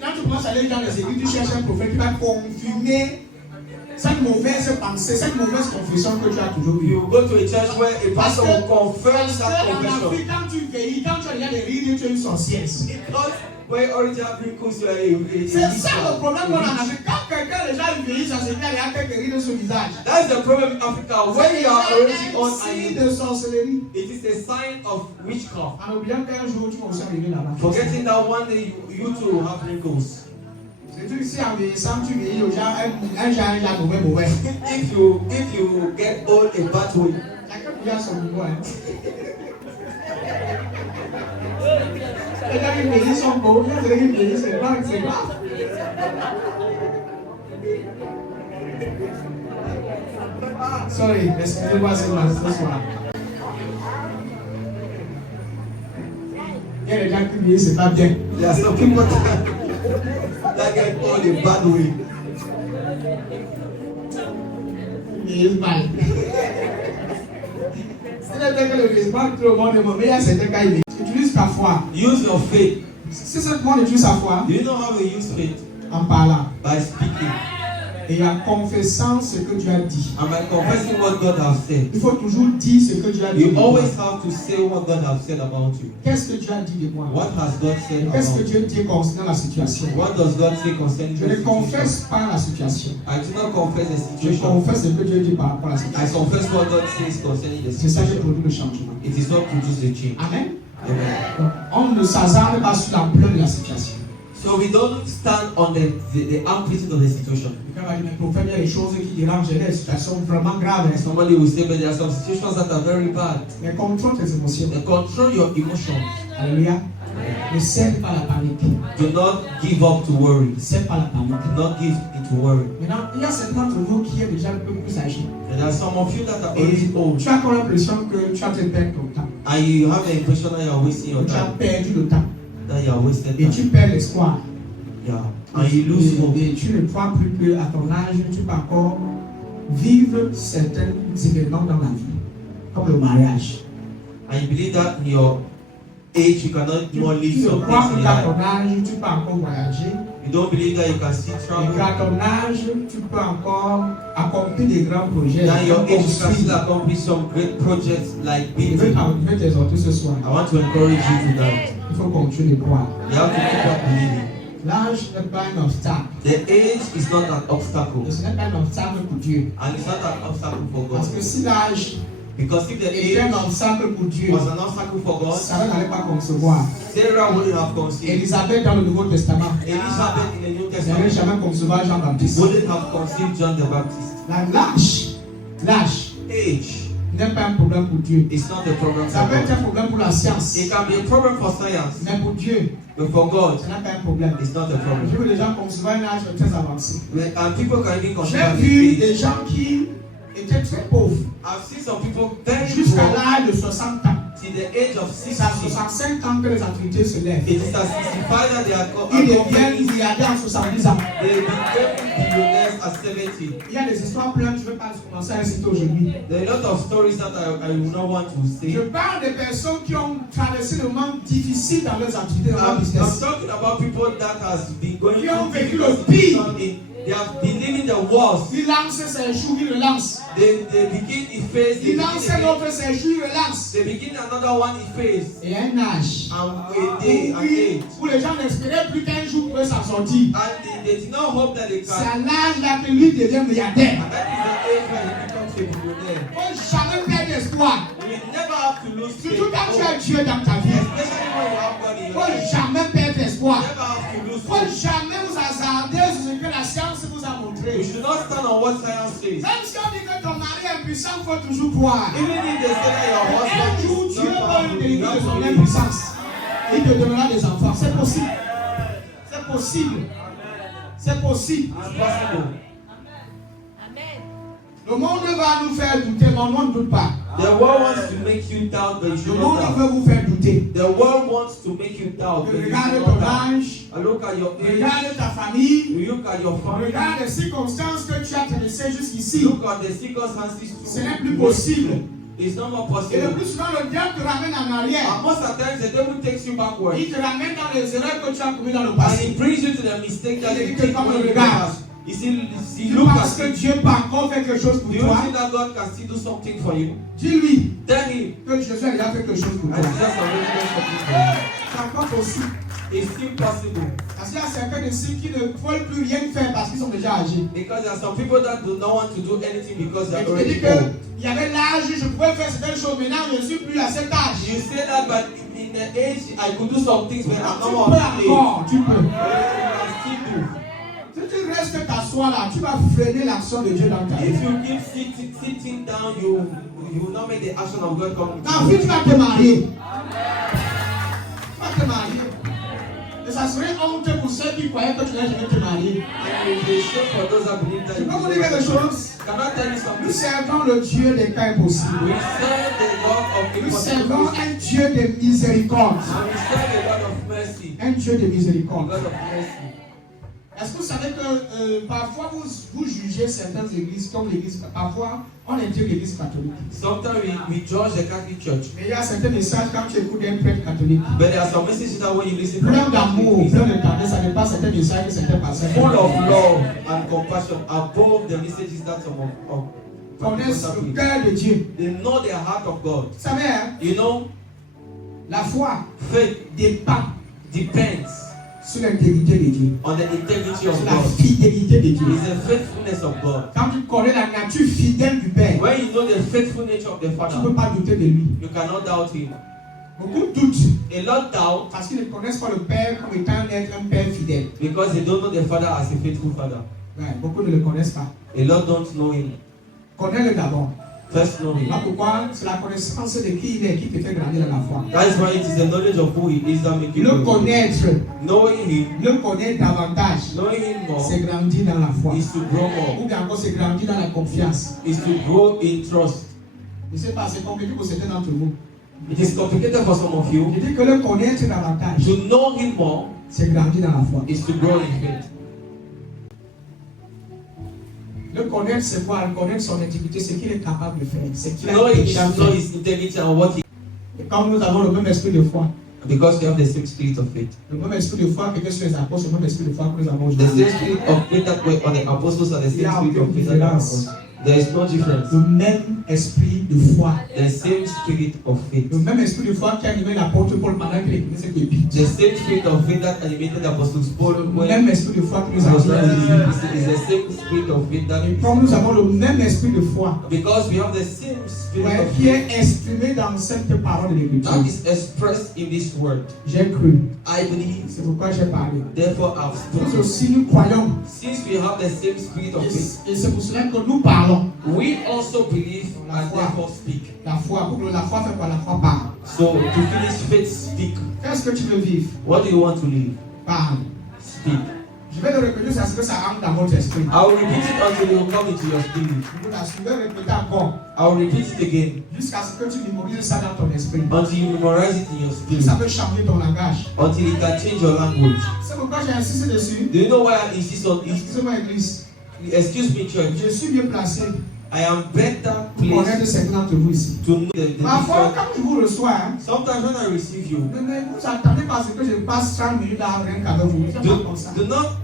Quand tu commences à aller dans les églises, tu cherches un prophète qui va confirmer cette mauvaise pensée, cette mauvaise confession que tu as toujours eue. You go to a church where a Parce pastor will confirm parce que that en confession. Afrique, quand tu vieillis, quand tu as déjà des rides, tu es une sorcière. Because where original miracles were C'est ça le problème qu'on a en Afrique. Quand quelqu'un déjà vieillit, ça se dit qu'il y a quelques rides sur le visage. That's the problem in Africa. When you are already C'est on un signe and de sorcellerie. it is a sign of witchcraft. En oubliant qu'un jour, tu vas aussi arriver là-bas. Forgetting that one day you too will have wrinkles. C'est tout ici en vieillissant, tu vieillis, un genre mauvais. If you get old a bad way, Chacun vient à son niveau. Les gens qui vieillissent sont beaux, les gens qui vieillissent, c'est grave. Sorry, excusez-moi, c'est mal ce soir. Il y a des gens qui vieillissent, c'est pas bien. there are some people that get old a bad way. Ils vieillissent mal. C'est le que le vieillissement, tout le monde est mauvais, il y a certains cas, ils utilisent ta foi. Use your faith. Si ce monde utilise sa foi, Do you know how we use faith? en parlant By speaking et en confessant ce que Dieu a dit. and by confessing what God has said. Il faut toujours dire ce que Dieu a dit. You de moi. always have to say what God has said about you. Qu'est-ce que Dieu a dit de moi? What has God said Qu'est-ce que about you? Dieu dit concernant la situation? What does God say concerning Je the ne situation? confesse pas la situation. I do not confess the Je situation. confesse ce que Dieu dit par rapport à la I situation. confess what God says concerning the C'est ça qui situation. produit le changement. It is what produces the change. Amen. Amen. Donc, on ne s'hasarde pas sur l'ampleur de la situation. So we don't stand on the amplitude of the situation. Quand on va dire, mais prophète, il y a des choses qui dérangent, il y a des situations vraiment graves. Somebody will say, but there are some situations that are very bad. Mais contrôle tes émotions. And control your emotions. Alléluia. Ne cède pas la panique. Do not give up to worry. Ne cède pas la panique. Do not give into worry. Maintenant, il y a certains d'entre vous qui est déjà un peu plus âgé. And there are some of you that are Et already old. tu as encore l'impression que tu as fait perdre ton temps. And you have the impression that you are wasting your Tu as time. perdu le temps. That you are wasted Et time. tu perds l'espoir. Yeah. And you lose hope. Et tu ne crois plus qu'à ton âge, tu peux encore vivre certains événements dans la vie, comme le mariage. And you believe that in your age you cannot more Tu live ne some crois things plus in qu'à life. ton âge, tu peux encore voyager. You don't believe that you can still Et travel. qu'à ton âge, tu peux encore accomplir des grands projets. That in your age you can still construire. accomplish some great projects like Je building. vais t'exhorter ce soir. I want to encourage you tonight. Il faut continuer de croire. You have to keep on believing. L'âge n'est pas un obstacle. The age is not an obstacle. Et ce n'est pas un obstacle pour Dieu. And it's not an obstacle for Parce God. que si l'âge Because if the était un age obstacle pour Dieu, was an obstacle for God, Sarah n'allait pas concevoir. Sarah wouldn't have conceived. Élisabeth dans le Nouveau Testament Elizabeth in the New n'allait Testament jamais concevoir Jean-Baptiste. wouldn't have conceived John the Baptist. L'âge Age n'est pas un problème pour Dieu. is not a problem Ça for peut être God. un problème pour la science, It can be a problem for science, mais pour Dieu, but for God, ce n'est pas un problème. it's not a Je problem. veux les gens concevoir un âge très avancé. And people can even J'ai consider vu this age. des gens qui étaient très pauvres I've seen some people very jusqu'à poor l'âge de 60 ans. till the age of C'est à 60. 65 ans que les activités se lèvent. It is at 65 that they are Ils deviennent companies. milliardaires en 70 ans. They became billionaires at 70. Il y a des histoires pleines, je ne vais pas commencer à citer aujourd'hui. There are a lot of stories that I would not want to say. Je parle des personnes qui ont traversé le moment difficile dans leurs activités, dans leur I'm business. talking about people that has been going Qui ont through vécu difficult le pire. situations. They have been living the worst. Il lance ses jours, il relance. They begin in phase. Il lance un autre ses jours, il relance. They begin another one in phase. Et un âge And a day, an age. où les gens n'espéraient plus qu'un jour pourrait s'en sortir. And they did not hope that they C'est can. à l'âge là que lui devient milliardaire. And that is the age when he becomes a billionaire. Il ne faut jamais perdre espoir. We never have to lose faith. Surtout quand tu as Dieu dans ta vie. Especially when you have God in Il ne your faut life. jamais perdre espoir. Never have to lose Il ne faut faith. jamais vous hasarder sur ce que la science vous a You montré. should not stand on what science says. Même si on dit que ton mari est puissant, il faut toujours croire. Even if they say that your Un husband jour, is Dieu not va le powerful, you délivrer de have to son believe it. impuissance. Il te donnera des enfants. C'est possible. C'est possible. C'est possible. It's possible. Le monde va nous faire douter, mais on ne doute pas. The world wants to make you doubt, but you Le should monde not veut doubt. vous faire douter. The world wants to make you doubt, but you should Regarde not ton doubt. âge, I look at your age, regarde ta famille, you look at your family, regarde les circonstances que tu as traversées jusqu'ici. look at the circumstances. Ce n'est plus possible. It's not more Et le possible. plus souvent, le diable te ramène en arrière. And most of the times, the devil takes you backward. Il te ramène dans les erreurs que tu as commises dans le And passé. he brings you to the mistake that Il you dit que did comme when le you regarde. past. You see, Tu look penses at que it. Dieu peut encore faire quelque chose Do pour you toi? think that God can still do something for you? Dis-lui Tell him. que Jésus a déjà fait quelque chose pour And toi. Jesus already done something for you. C'est encore possible. It's still possible. Parce qu'il y a certains ici qui ne veulent plus rien faire parce qu'ils sont déjà âgés. Because there are some people that do not want to do anything because they Et are tu te dis already old. qu'il y avait l'âge, je pouvais faire certaines choses, maintenant je ne suis plus à cet âge. You say that, but in the age I could do some things when I'm Tu not peux on the age. encore, tu peux. You can still do. Si tu restes t'asseoir là, tu vas freiner l'action de Dieu dans ta vie. If you keep sitting down, you will not make the action of God come. Ta fille, tu vas te marier. Tu vas te marier. Et ça serait honte pour ceux qui croyaient que tu n'allais jamais te marier. And it will be shame for those that believe that Je you peux vous dire quelque chose? Can I tell you Nous something? servons le Dieu des cas impossibles. We serve the God of Nous servons impossibility. un Dieu de miséricorde. And we serve a God of mercy. Un Dieu de A miséricorde. God of mercy. Est-ce que vous savez que parfois vous jugez certaines églises comme l'église, parfois on intègre l'église catholique. Sometimes we judge the Catholic Church. Mais il y a certains messages quand tu écoutes un prêtre catholique, But there are some messages that when you listen plein from d'amour, Catholic, plein de tendresse, ça n'est pas certains messages que certains pasteurs full of love and compassion above the messages that some of connaissent people le preach. cœur de Dieu. They know the heart of God. Vous savez, hein, You know, la foi faith dépend depends sur l'intégrité de Dieu, on the integrity sur of la God. fidélité de Dieu. It's the faithfulness of God. Quand tu connais la nature fidèle du Père, When you know the faithful nature of the tu ne Father, peux pas douter de lui. you cannot doubt Him. Beaucoup doutent A lot doubt parce qu'ils ne connaissent pas le Père comme étant un Père fidèle. because they don't know the Father as a faithful Father. Ouais, beaucoup ne le connaissent pas. A lot don't know Him. Connais-le d'abord. First know Voilà him. pourquoi c'est la connaissance de qui il est qui te fait grandir dans la foi. That is why it is the knowledge of who he is that makes you Le grow. connaître, Knowing him, le connaître davantage, knowing him more, c'est grandir dans la foi. is to grow more, Ou bien encore, c'est grandir dans la confiance. is to grow in trust. Je ne sais pas, c'est compliqué pour certains d'entre vous. It is complicated for some of you. Je dis que le connaître davantage, To know him more c'est grandir dans la foi. is to grow in faith. Le connaître, c'est quoi? Le connaître son intimité, c'est qu'il est capable de faire. C'est qu'il To a know him is déjà to know fait. his integrity and what he. Et comme nous avons le même esprit de foi, Because we have the same spirit of faith. le même esprit de foi que sur les apôtres, le même esprit de foi que nous avons The aujourd'hui. same spirit of faith that were on the apostles and the Il y same a spirit of aucune faith that were on différence. us. There is no difference. Le même esprit de foi. The same spirit of faith. Le même esprit de foi qui a animé l'apôtre Paul pendant qu'il écrivait cette épître. The same spirit of faith that animated the apostles Paul Le when même esprit de foi que nous he was avons writing aujourd'hui. this epistle is the same spirit of faith that Et comme nous avons le même esprit de foi, because we have the same spirit ouais, of qui faith est exprimé dans cette parole de l'Écriture. that is expressed in this word. J'ai cru. I believe, C'est pourquoi j'ai parlé. therefore I've Nous spoken. aussi, nous croyons. Since we have the same spirit of faith, Et c'est pour cela que nous parlons. we also believe and therefore speak. La foi, pour que la foi fait quoi? La foi parle. So to finish faith, speak. Qu'est-ce que tu veux vivre? What do you want to live? Parle. Speak. Je vais le répéter jusqu'à ce que ça rentre dans votre esprit. I will repeat it until it will come into your spirit. Je vous l'assure, je vais répéter encore. I will repeat it again Jusqu'à ce que tu mémorises ça dans ton esprit. until you memorize it in your spirit. Ça peut changer ton langage. Until it can change your language. C'est pourquoi j'ai insisté dessus. Do you know why I insist on it? Excusez-moi, Église. Excuse me, church. Je suis bien placé I am better pour connaître placed certains d'entre vous ici. to know the Parfois, difference. quand je vous reçois, hein, Sometimes when I receive you, mais vous attendez parce que je passe 30 minutes là rien qu'avec vous. C'est pas comme ça. do not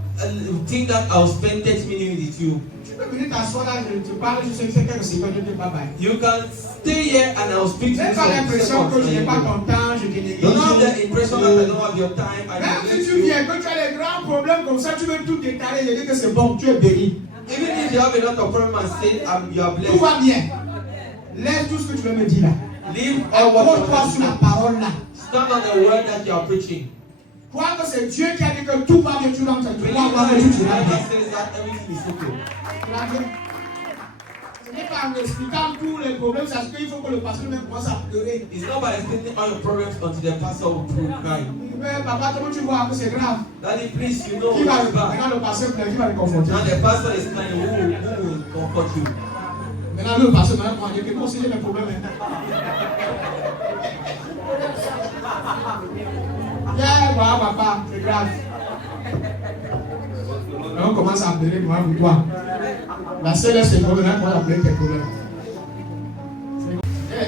think that I'll spend 30 minutes with you. Tu peux venir t'asseoir là, je te parle, je sais que c'est quelques secondes, je te dis bye bye. You can stay here and I'll speak to N'aie you pas l'impression que je n'ai pas some ton temps, je te néglige. Don't have the impression that I don't have your time. I Même si neglect tu you. viens, que tu as des grands problèmes comme ça, tu veux tout détailler, je dis que c'est bon, tu es béni. Even if you have a lot of problems and say you are Tout blessed, va bien. Laisse tout ce que tu veux me dire là. leave all what Accroche-toi you sur la have. parole là. Stand on the word that you are preaching. Crois que c'est Dieu qui a dit que tout va bien, tu rentres, tu Believe vas voir that que the tout ira Bible bien. says that everything is okay. Tu vas bien. Ce n'est pas en expliquant tous les problèmes, c'est parce qu'il faut que le pasteur même commence à pleurer. It's not by explaining all your problems until the pastor will cry. Mais papa, comment tu vois que c'est grave? Daddy, please, you know Qui va, what's bad. maintenant le pasteur pleure, qui va le confronter? Now the pastor is crying. Who will comfort you? Maintenant le pasteur maintenant dit que moi aussi j'ai mes problèmes maintenant. Viens voir papa, c'est grave. Et on commence à pleurer devant toi. La seule seconde, on commence à pleurer tes problèmes.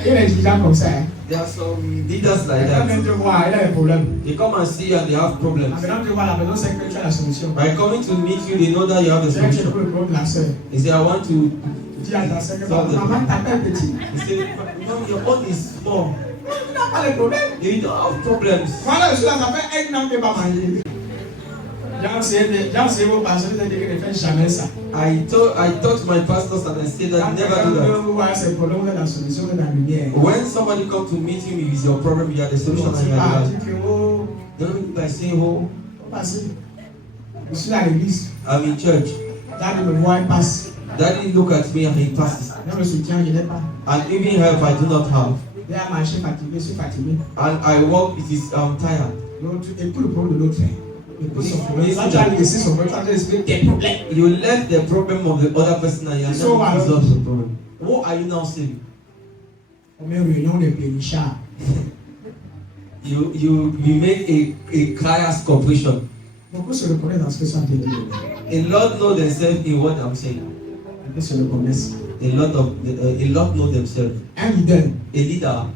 Il y a des gens comme ça. Hein. There are some leaders like Quand même that. te voir, il a des problèmes. They come and see you and they have problems. Maintenant te voir à la maison, c'est que tu as la solution. By coming to meet you, they know that you have the C'est que tu solution. peux le problème de la soeur. They say, I want to. Dis à ta soeur que maman t'appelle petit. They say, Mom, your own is small. Tu n'as pas de problème. You don't have problems. Voilà, je suis là, ça fait 1 an que je ne pas manger. J'ai essayé vos pasteurs, ils ont dit qu'ils ne font jamais ça. I talked to my pastors and I said that never do that. Vous voyez ces problèmes, vous êtes la solution, vous êtes la lumière. When somebody comes to meet you with your problem, you are the solution and you are the light. Don't by saying, oh, je suis à l'église. I'm in church. Daddy me voit, il passe. Daddy look at me and he passes. Même le soutien, je n'ai pas. And even help I do not have. Il a marché fatigué, je suis fatigué. And I walk, it is tired. Donc, tu écoutes le problème de l'autre. Écoute son problème. Quand tu as laissé son problème, tu as expliqué tes problèmes. You left the problem of the other person and you are So not what? resolved the problem. What are you now saying? On met une réunion de plénichards. You make a chaos corporation. Beaucoup se reconnaissent dans ce que ça te dit. A lot know themselves in what I'm saying. Beaucoup se reconnaissent. A lot know themselves. Un leader, A leader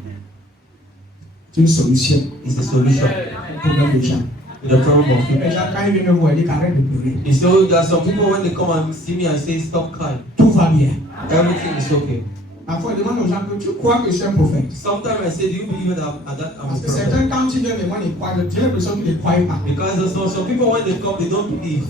c'est une solution is the solution au problème des gens. to the problem of people. Les gens, quand ils viennent me voir, ils disent qu'arrête de pleurer. And so there are some people when they come and see me and say, stop crying. Tout va bien. Everything is okay. Parfois, je demande aux gens que tu crois que je suis un prophète. Sometimes I say, do you believe that I'm a Parce que prophet? certains, quand ils viennent me voir, ils croient. J'ai l'impression qu'ils ne croient pas. Because there's some people when they come, they don't believe.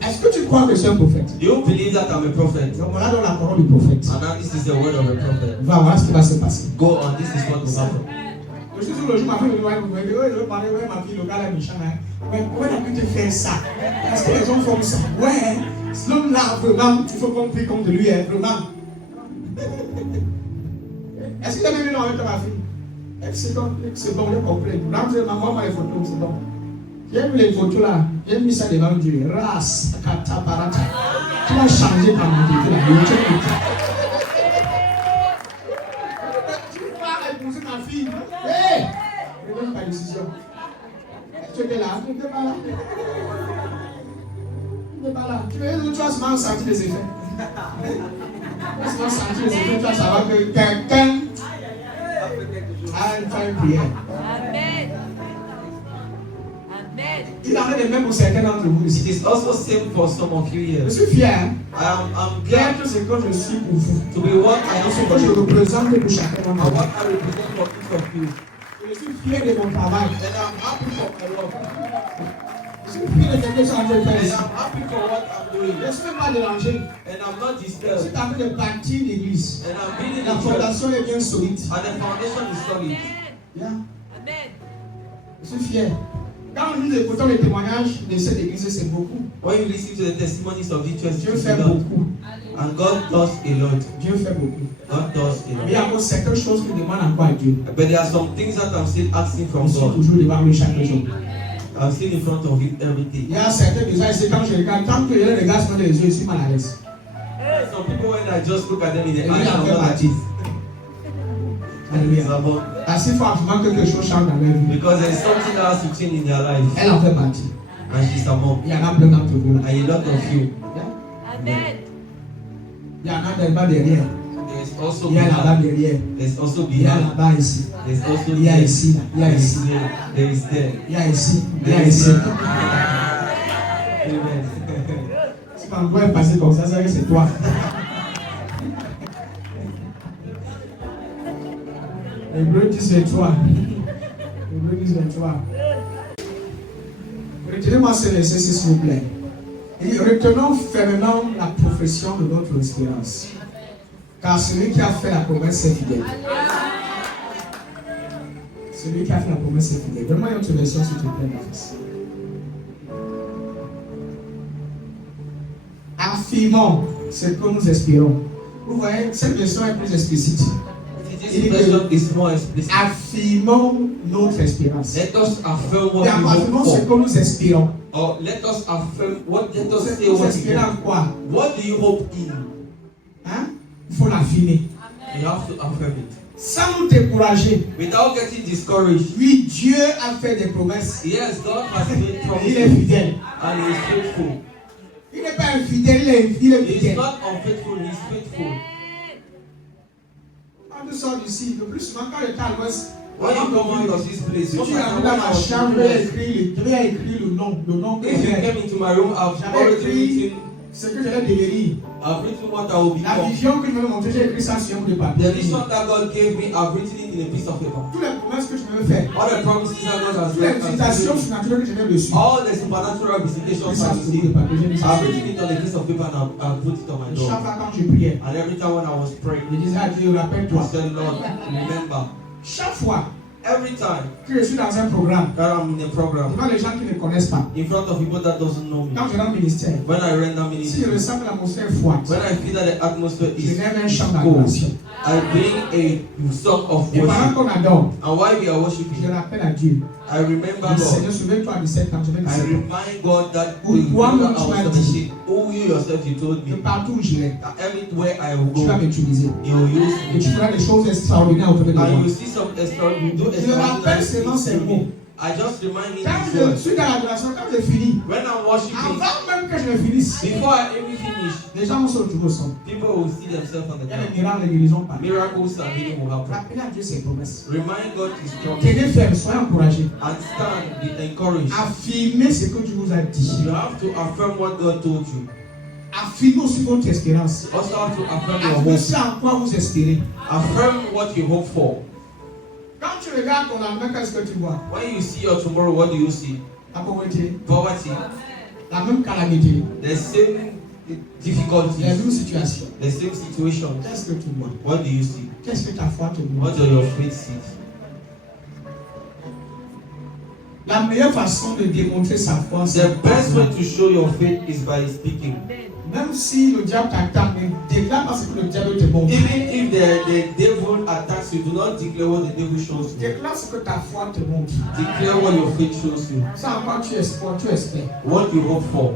Est-ce que tu crois que je suis un prophète? Do you believe that I'm a prophet? Donc, on a dans la parole du prophète. And now this is the word of a prophet. Va voir ce qui va se passer. Go on, this is what will happen. Je suis sur le jour, ma fille me dit, ouais, je veux parler, ouais, ma fille locale est méchante. Ouais, comment tu te fais ça? Est-ce que les gens font ça? Ouais, cet homme-là, vraiment, il faut qu'on prie contre lui, hein, vraiment. Est-ce qu'il a même avec ma fille? C'est bon, j'ai compris. Maman, les photos, c'est bon. J'ai vu les photos là, j'ai mis ça devant Dieu. Race, kata, barata. Tu vas changer ta mentalité là. Tu vas épouser ma fille. Hé! Ne donne pas de décision. Tu étais là, tu n'étais pas là. Tu n'étais pas là. Tu vas seulement sentir les effets. Tu vas seulement sentir les effets. Tu vas savoir que quelqu'un a une femme prière. Amen. Amen. Il en est de même pour certains d'entre vous It ici. is also same for some of you Je here. suis fier I'm d'être glad ce que je suis pour vous. to be what I am Ce que je supposed to be représente pour chacun and d'entre what vous. I represent for each of you. Je suis fier de mon travail. And I'm happy for my work. Je suis fier de ce que je suis en train de faire And ici. I'm happy for what I'm doing. Je ne suis pas dérangé. And I'm not Je suis disturbed. en train de bâtir l'église. And I'm building La a church. fondation est bien solide. And the foundation is solid. Yeah. Amen. Je suis fier. Quand nous écoutons les témoignages de cette église, c'est beaucoup. When you listen to the testimonies of the church, Dieu it's fait a lot. beaucoup. And God does a lot. Dieu fait beaucoup. God does a Mais il y a lot. encore certaines choses qui demandent encore à Dieu. But there are some things that I'm still asking Je from suis God. toujours devant lui chaque jour. I'm still in front of Him every day. Il y a certains besoins ici, quand je regarde, tant que je les regarde dans les yeux, je suis mal à l'aise. Some people, when I just look at them in the Et lui, eyes, il a I'm fait not like partie. this. Alléluia. About- Parce qu'il faut absolument que quelque chose change dans leur vie. Because there is something that has to change in their life. Elle en fait partie. And she's among. Il y en a plein d'entre vous là. And a lot of you. Amen. Il y en a là-bas derrière. There's also Il y a là-bas behind. derrière. There's also Il y a behind. là-bas ici. There's also Il y a there. ici. Il y a There is ici. there. There is there. Il y a ici. Il y a There is ici. there. Amen. Si quand toi est passé comme ça, c'est toi. Hébreux 10, 23. Hébreux 10, 23. Retenez-moi ce verset, s'il vous plaît. Et retenons fermement la profession de notre espérance. Car celui qui a fait la promesse est fidèle. Celui qui a fait la promesse est fidèle. Donne-moi une autre version, s'il te plaît, mon fils. Affirmons ce que nous espérons. Vous voyez, cette version est plus explicite. This version is more explicit. Affirmons notre espérance. Let us affirm Et what we affirmons hope ce for. que nous espérons. Or let us affirm what. Let us say Nous what we espérons hope. en quoi? What do you hope in? Hein? Il faut l'affirmer. You have to affirm it. Sans nous décourager. Without getting discouraged. Oui, Dieu a fait des promesses. Yes, God has made Il est promises fidèle. and He is faithful. Il n'est pas infidèle, il est He is fidèle. not unfaithful, He is faithful. Quand nous sommes ici, le plus souvent, quand le temps l'ouest, When you come out of this place, si what tu I as come vu dans out ma of chambre, this je vais écrire le nom que If you j'ai. came into my room, I've J'avais already écrit written. ce que je vais devenir. I've written what I will La become. vision que je vais montrer, j'ai écrit ça sur un bout de The papier. vision that God gave me, I've written it in a piece of paper. Toutes les promesses que je veux faire, All the promises that God has toutes les made, visitations surnaturelles que je vais reçues, all the supernatural j'ai visitations écrit ça I've sur un bout de received, papier. J'ai mis ça I've sur written it on a piece of paper and I've put it on my Et chaque door. fois quand je priais, And every time when I was praying, je disais à Dieu, I rappelle-toi. said, Lord, remember, Chaque fois every time que je suis dans un programme, that I'm in a program, devant les gens qui ne connaissent pas, in front of people that doesn't know me, quand je rends le ministère, when I render si ministry, je ressens que l'atmosphère est froide, when I feel that the atmosphere je is lève un chant cold, d'adoration. I bring a song of Et pendant worship. qu'on adore, And while we are je worshiping, rappelle à Dieu. I remember Je dis, Seigneur, God. souviens-toi de 7 ans, je vais I dire remind God that Ou the toi, I même, tu was m'as dit. 17, oh, you yourself, you told que me partout où j'irai, that everywhere I will tu vas go, m'utiliser. you will use Et tu me. feras des choses extraordinaires autour de moi. And you will see some extraordinary, do Je me rappelle extraordinary seulement ces things to mots. me. I just remind him Quand this je word. suis dans l'adoration, quand je finis, When I'm worshiping, avant même que je ne finisse, before I even finish, les gens vont se retrouver au son. people will see themselves on the Il y a des ground. miracles, des guérisons par Miracles and healing will happen. Rappelez à Dieu ses promesses. Remind God His promise Tenez ferme, soyez encouragés. and stand, be encouraged. Affirmez ce que Dieu vous a dit. You have to affirm what God told you. Affirmez aussi votre espérance. You also have to affirm your Affirmez hope. ce en quoi vous espérez. Affirm what you hope for. Quand tu regardes ton lendemain, qu'est-ce que tu vois? When you see your tomorrow, what do you see? La pauvreté, Poverty, la même calamité, the same les difficulties, mêmes situations. the same situations. Qu'est-ce que tu vois? What do you see? Qu'est-ce que ta foi te montre? What do your faith see? La meilleure façon de démontrer sa foi, c'est The best way to show your faith is by speaking. Même si le diable t'attaque, ne déclare pas ce que le diable te montre. Even if the devil attacks you, do not declare what the devil shows you. Déclare ce que ta foi te montre. Declare what your faith shows you. Ça encore tu espères. What you hope for.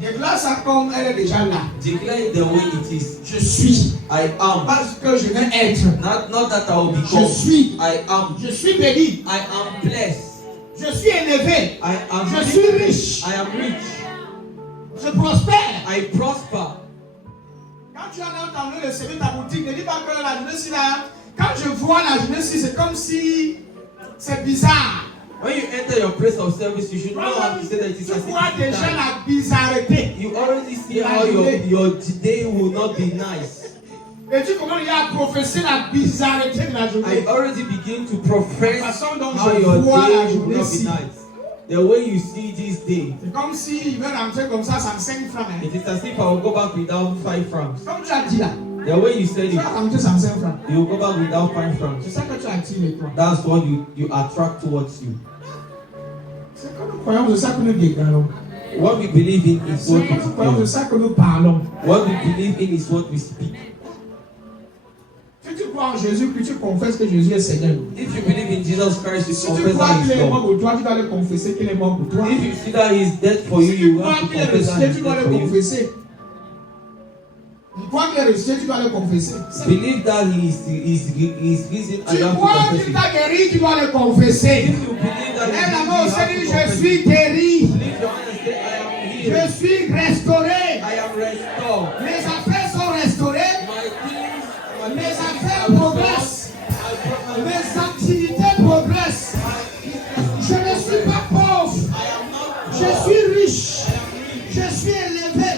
Déclare ça comme elle est déjà là. Declare it the way it is. Je suis. I am. Parce que je vais être. Not that I will become. Je suis. I am. Je suis béni. I am blessed. Je suis élevé. I am. Je suis riche. I am rich. Je prospère. I prosper. Quand tu en as entendu le CV de ta boutique, ne dis pas que la journée-ci là, quand je vois la journée-ci, c'est comme si c'est bizarre. When you enter your place of service, you should know how to say that it is Tu as vois if it's déjà time. la bizarreté. You already see how your day will not be nice. Et tu commences à prophétiser la bizarreté de la journée. I already begin to profess La façon dont how je your vois la day will not be journée-ci. nice. The way you see this day, C'est comme s'il veut rentrer comme ça, sans 5 francs. Hein. it is as if I will go back without 5 francs. Comme tu as dit là, The way you said tu it, vas rentrer sans 5 francs. you will go back without 5 francs. C'est ça que tu attires toi. That's what you attract towards you. C'est que nous croyons, c'est ça que nous déclarons. What we believe in is C'est what que nous croyons, we c'est do. ça que nous parlons. What we believe in is what we speak. Si tu crois en Jésus, que tu confesses que Jésus est Seigneur. If you believe in Jesus Christ, you Si tu confess crois that qu'il He's est mort Lord. pour toi, tu dois le confesser qu'il est mort pour toi. If you see that He's dead for you, Si tu you crois have to qu'il est confess that ressuscité, He's tu dois dead le for you. confesser. Tu crois qu'il est ressuscité, tu dois le confesser. Believe that He's risen and Tu you have to crois confess qu'il it. t'a guéri, tu dois le confesser. If you believe that Lève He's la main au risen, ciel, you dis, have to je confess suis it. guéri. Lift your hand and say, I am Je healed. suis restauré. I am restored. Mes affaires sont restaurées. Mes affaires progressent. Mes activités progressent. Je ne suis pas pauvre. Je suis riche. Je suis élevé.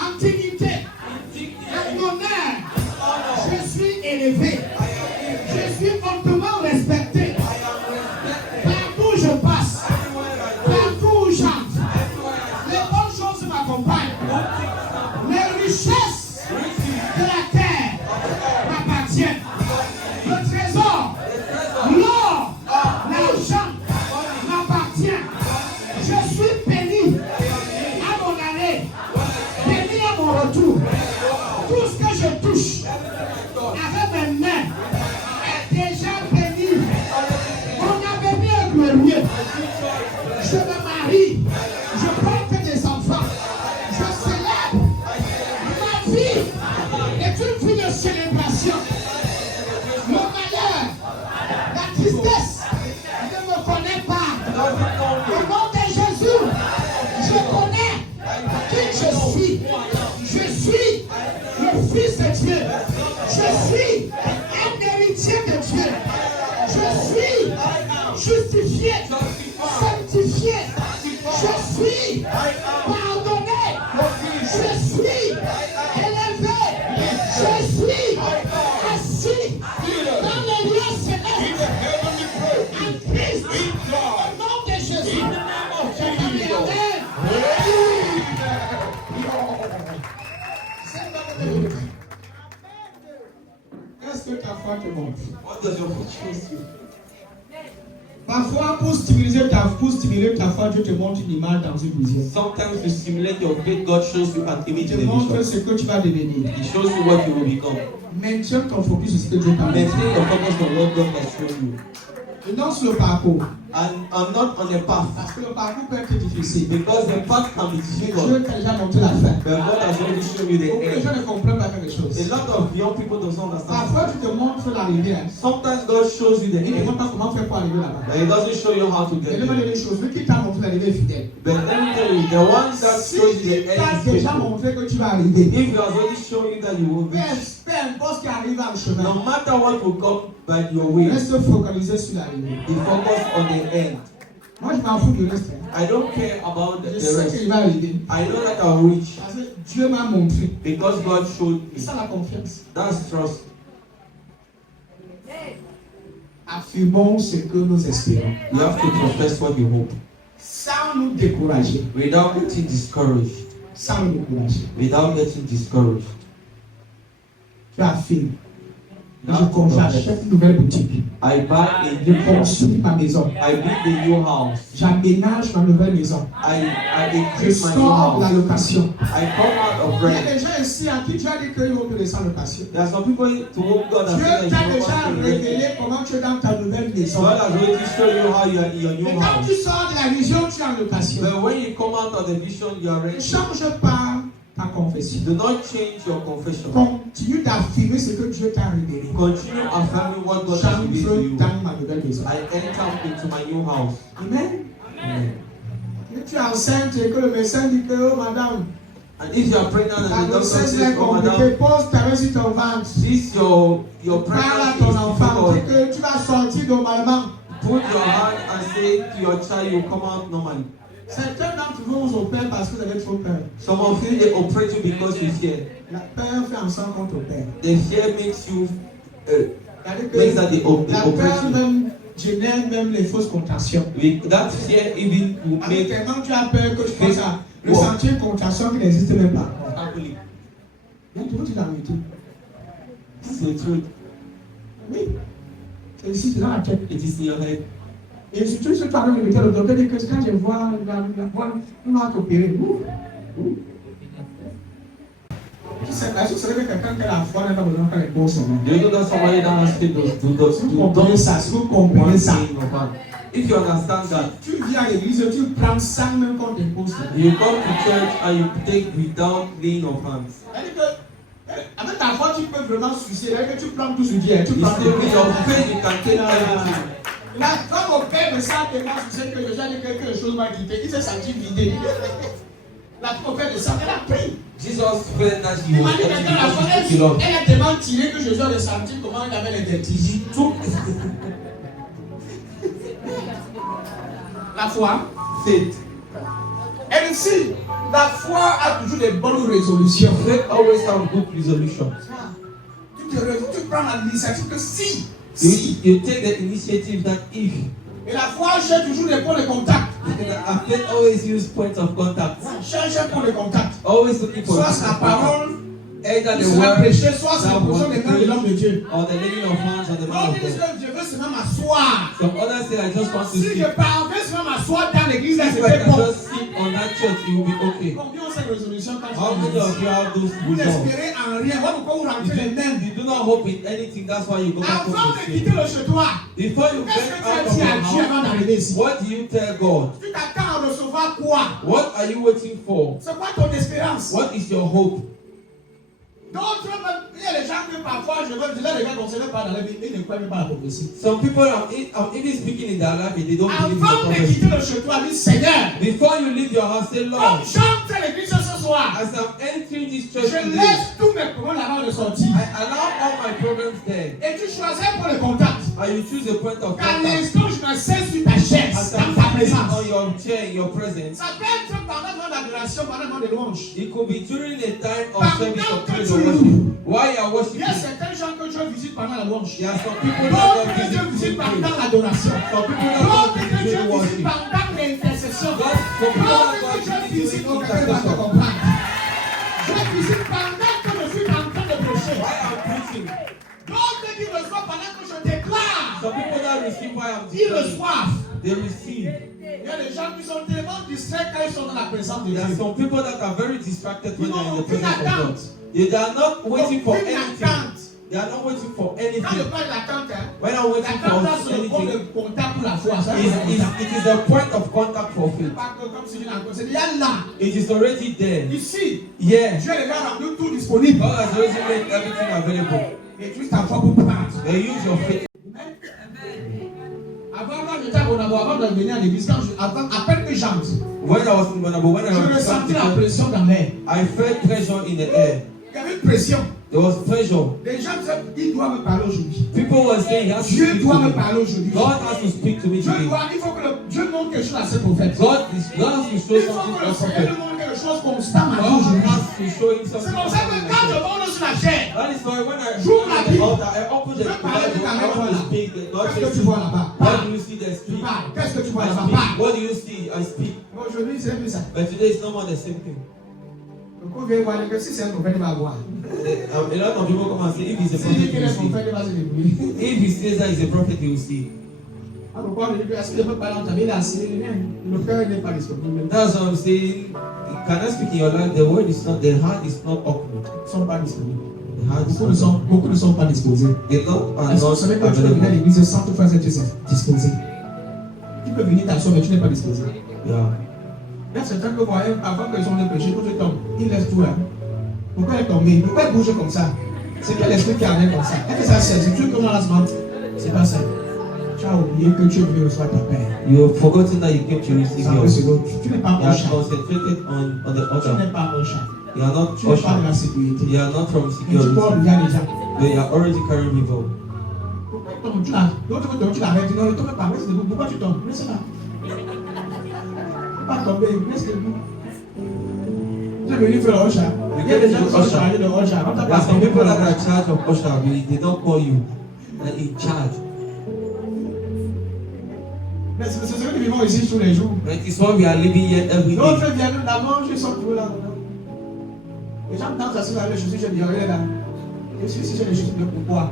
En dignité. En honneur. Je suis élevé. Je suis hautement respecté. Partout où je passe. Partout où j'entre. Les bonnes choses m'accompagnent. Les richesses de la terre m'appartiennent. Le trésor, l'or, l'argent m'appartient. Je suis béni à mon aller, béni à mon retour. Tout ce que je touche avec mes mains est déjà béni. On a béni un glorieux. Je me marie, je porte des enfants, je célèbre. Ma vie est une vie de célébration. Le malheur, la tristesse ne me connaît pas. Au nom de Jésus, je connais qui je suis. Je suis le Fils de Dieu. Je suis un héritier de Dieu. Je suis justifié, sanctifié. Je suis pardonné. Je suis élevé. Je suis assis dans les lieux célestes. En Christ. Au nom de Jésus. Je Amen. Est-ce que ta foi te montre? What does your faith show you? Parfois, pour stimuler ta foi, Dieu te montre une image dans une vision. Sometimes to stimulate your faith, God shows you an image Il in te a montre vision. ce que tu vas devenir. He shows you what you will become. Maintiens ton focus sur ce que Dieu t'a Maintain montré. your focus on what God has shown you. Et non sur le parcours. And not on a path. Parce que le parcours peut être difficile. Because the path can be Mais Dieu difficult. t'a déjà montré la fin. But God has already shown you the Beaucoup de end. gens ne comprennent pas quelque chose. A lot of young people don't understand. Parfois, tu te montres l'arrivée. Sometimes God shows you the Il ne montre end. pas comment faire pour arriver là-bas. But He doesn't show you how to Il get demande there. des choses. Lui qui t'a montré l'arrivée est fidèle. But let me tell you, the one that Si shows you il the t'a end is déjà faithful. montré que tu vas arriver, If He has already shown you that you will reach, peu importe ce qui arrive dans le chemin, no matter what will come by your way, reste focalisé sur l'arrivée. be focused on the end. Moi, je m'en fous du reste. I don't care about Je the sais rest. qu'il va arriver. I know that I'll reach Parce que Dieu m'a montré. because God showed C'est me. ça la confiance. That's trust. Affirmons ce que nous espérons. You have to profess what you hope Sans nous décourager. without getting discouraged. Sans nous décourager. Without getting discouraged. Tu affirmes. J'achète une nouvelle boutique. I buy a Je new house. construis ma maison. I build a new house. J'aménage ma nouvelle maison. I Je increase my new sors de la house. location. I come out of Il y a rent. des gens ici à qui tu as dit qu'ils vont te laisser en location. There are some people to whom God has Dieu said t'a that you déjà don't want to révélé comment tu es dans ta nouvelle maison. God has already shown you how you are in your Mais new quand tu house. sors de la vision, tu es en location. But when you come out of the vision, you are Ne ready. change pas ta confession. Do not change your confession. Continue d'affirmer ce que Dieu t'a révélé. Continue affirming what God has revealed to J'entre you. dans ma nouvelle maison. I enter into my new house. Amen. Amen. Si tu es enceinte et que le médecin dit que, oh madame, And if you are pregnant la and the doctor grossesse says, est oh compliquée, madam, pose ta main sur ton ventre. this your Parle à pregnancy ton is enfant, dis difficult. que tu vas sortir normalement. Put your hand and say to your child, you come out normally. Certains d'entre vous vous opèrent parce que vous avez trop peur. Some of you, they operate you because you fear. La peur fait en sorte qu'on t'opère. The fear makes you, C'est-à-dire makes that they que la peur operate you. même génère même les fausses contractions. With that fear even will Avec make tellement tu as peur que je pense à ressentir une contraction qui n'existe même pas. happily. Il y a toujours une vérité. It's the truth. Oui. C'est ici, c'est dans la tête. It is in your head. Et surtout, si tu as le docteur dit que quand je vois la voix, on va t'opérer. Tu sais, là, je serais quelqu'un qui a la foi, n'a pas besoin de faire les bons sommets. Do you know that somebody that has faith does Si vous comprenez ça, si vous comprenez one ça, thing of hand? If you understand that, tu viens à l'église, tu prends sans même qu'on t'impose. you come to church and you take without laying of hands. C'est-à-dire que, avec ta foi, tu peux vraiment suicider. C'est-à-dire que tu prends tout ce Dieu. Tu It's prends the with your faith you can take everything. Là, quand mon père me sent tellement suicide que déjà quelque chose m'a quitté, il s'est senti vidé. La mon père me sent, elle a pris. Jesus felt that he Il was m'a dit empty quelqu'un la fois, because he belonged. elle a tellement tiré que Jésus a ressenti comment il avait les vertiges. Took La foi. faith. Et ici, la foi a toujours des bonnes résolutions. Faith always have good resolution. Tu prends l'initiative que si. You take the initiative that if. Et la foi cherche toujours des points de contact. A faith always use points of contact. Cherche un point de contact. Always looking for Soit la parole, either qui the sera word prêchée, soit c'est la that position was des mains de l'homme de Dieu. or the laying of hands on the man L'autre of dit God. que je veux seulement m'asseoir. Some others say, I just want to Si sleep. je parviens seulement m'asseoir dans l'église, là, If I c'était can bon. just sleep on that church, it will be okay. Combien ont cette résolution quand How many of you have those vous resolve? n'espérez en rien. Voilà pourquoi vous rentrez les mêmes. You do not hope in anything, that's why you go back home Avant to de sleep. quitter le chez toi, Before you qu'est-ce get que tu as out of dit à your Dieu avant house, d'arriver ici? what do you tell God? Tu t'attends à recevoir quoi? What are you waiting for? C'est quoi ton espérance? What is your hope? D'autres, même, il y a des gens que parfois, je veux dire, les gars qu'on ne sait pas dans la vie, ils ne croient même pas à la prophétie. Some people are even speaking in their life and they don't believe in the Avant de prophecy. quitter le chez toi, dis Seigneur, Before you leave your house, say, comme Lord, j'entre à l'église ce soir, as I'm entering this church je today, laisse tous mes problèmes avant de sortir. I allow all my problems there. Et tu choisis pour le contact. And you choose a point of Qu'à contact. l'instant, je me sais sur ta chaise, As dans I'm ta sitting présence. on your chair in your presence, Ça peut être pendant un moment d'adoration, pendant un moment de louange. it could be during a time of Pendant service of que praise tu or loues. worship. While you are Il y worshiping, a certains gens que Dieu visite pendant la louange. there are some people that D'autres don't que Dieu visit visite during pendant praise. l'adoration. Some people that D'autres don't que Dieu visit during visite worship. pendant l'intercession. Some people D'autres that que don't Dieu visite visit during pendant te intercession. comprendre. Je visite pendant que je suis en train de prêcher. Why I'm preaching? D'autres qui reçoivent pendant que je déclare. Some people that receive why I'm Ils teaching, reçoivent. they receive. Il y a des gens qui sont tellement distraits quand ils sont dans la présence de There are Dieu. some people that are very distracted when Ils they're in n'ont the aucune presence of God. attente. They are not waiting for Aucune anything. attente. They are not waiting for Quand je anything. parle d'attente, hein, When I'm waiting l'attente, là, for c'est le point anything, de contact pour la foi. Ça, it is a point of contact for faith. Pas que comme si il y a encore. C'est déjà là. It is already there. Ici, Yeah. Dieu a déjà rendu tout disponible. God has already made everything available. Et juste ta foi pour prendre. They use your faith. Avant, quand j'étais à Bonabo, avant de venir à l'église, à peine que j'entre, When I was in Bonabo, when I je was ressentais la starting, pression dans l'air. I felt pressure in the air. Il y avait une pression. There was pressure. Les gens disaient, il doit me parler aujourd'hui. People were saying, he has to Dieu speak doit to me me. parler aujourd'hui. God has to speak to me Dieu today. doit, il faut que Dieu montre quelque chose à ses prophètes. God has to show Il faut something que to le Seigneur prophet. lui montre quelque chose constant à God aujourd'hui. has to show him C'est something. comme ça que quand je monte sur la chair, That is why when I J'ouvre la open the Bible. altar, I open the Je vais parler de Bible, ta I main, want to voilà. speak. God qu'est-ce que says, tu vois là-bas? what do you see there? Speak. Parle. Qu'est-ce que tu vois I là-bas? speak. Parle. What do you see? I speak. Aujourd'hui, c'est plus ça. But today is no more the same thing. Donc, on vient voir que si c'est un prophète, il va voir. A lot of people come and say, if he's a Si prophet, il est you will see. prophète, il va se débrouiller. If he says that he's a prophet, you will see. Ah, pourquoi on dit que est-ce qu'il peut parler en ta vie? Il a assis, le cœur n'est pas disponible. That's what I'm saying. You cannot speak in your life. The word is not, the heart is not open. Ils ne sont pas disponibles. The heart is Beaucoup ne sont pas disposés. They don't are Est-ce que vous not savez que tu peux venir à available. l'église sans te faire être disposé? Tu peux venir t'asseoir, mais tu n'es pas disposé. Yeah. Il y a certains que voyez, avant qu'ils ont le péché, quand tu tombes, ils laissent tout là. Pourquoi elle est tombée? Pourquoi elle bouge comme ça? C'est quel esprit qui arrive comme ça? Est-ce que ça sert? Si tu es comme dans la semaine, c'est pas ça. Tu as oublié que tu es venu recevoir ta paix. You have forgotten that you came to receive Ça your. veut dire que tu n'es pas You un are chat. concentrated on the Tu other. n'es pas un chat. You are not Tu n'es pas de la usher. sécurité. You are not from Et tu security. portes bien déjà. But you are already carrying people. Pourquoi tu l'as? L'autre tu l'arrêtes. Non, ne tombe pas. Reste debout. Pourquoi tu tombes? Reste là. Pas tomber. Reste debout. Tu es venu faire le chat. Il y a des gens qui sont chargés de chat. On t'a There are pas some tombé people pour that la are in charge of usher. They don't call you. They're in charge. Mais c'est ce que nous vivons ici tous les jours. That is why we are living here every day. D'autres viennent la manger, ils sont toujours là. Les gens dansent assis là, je suis chez Dieu là. Je suis ici chez les chaussures de pourquoi.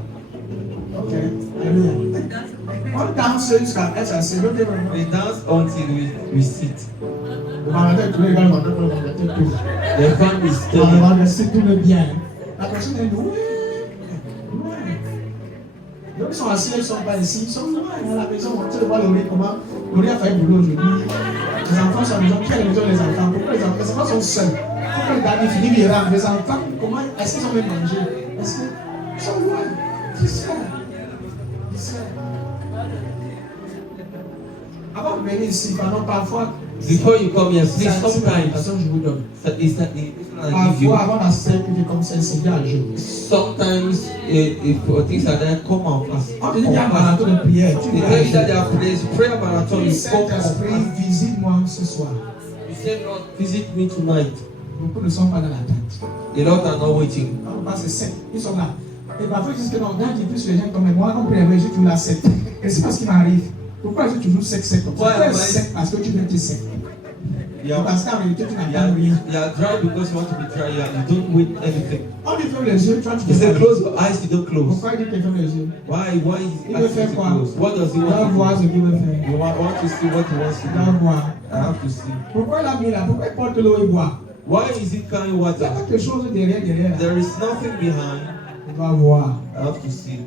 Ok, alléluia. On danse jusqu'à être assis. We dance until we sit. On va regarder tous les gars, on va regarder tout. The fan is On steady. va rester tout le bien. La personne est loin. Donc ils sont assis, ils ne sont pas ici, ils sont loin à la maison. Tu vois Laurie, comment Laurie a fait boulot aujourd'hui. Les enfants sont à la maison. Qui est à la maison les enfants? Pourquoi les enfants sont seuls? Pourquoi les derniers finissent virant? Les enfants, comment est-ce qu'ils ont même mangé? Est-ce qu'ils sont loin? Qui sait? Qui sait? Avant de venir ici, pardon, parfois. Before you come here, please sometimes. Je vous donne. It's that I give you. Parfois, avant la scène, tu comme ça, c'est bien à jour. Sometimes, if things like that, come and fast. On te dit qu'il y a un marathon de prière. Tu They tell you that there are prayer marathon. You come and Saint-Esprit, fast. visite-moi ce soir. You say, Lord, visit me tonight. Beaucoup ne sont pas dans l'attente. The Lord are not waiting. On passe 7. Ils sont là. Et parfois, ils disent que non, quand ils plus les gens comme moi, on prie, j'ai toujours la 7. Et c'est pas ce qui m'arrive. Pourquoi j'ai toujours 7 comme ça? Pourquoi 7? Parce que tu veux être 7. Parce qu'en réalité, tu n'as pas rien. You are dry because you want to be dry. You don't wait anything. On lui ferme les yeux, toi tu He said, te close your eyes, you don't close. Pourquoi il dit qu'il ferme les yeux? Why? Why is Il he veut asking faire you to quoi? close? What does he Il doit want voir to ce do? qu'il veut faire. You want to see what he wants to Il doit do. voir. I have to see. Pourquoi il a mis là? Pourquoi il porte l'eau et boit? Why is he carrying Il y a water? quelque chose derrière là. There is nothing behind. Il doit voir. I have to see.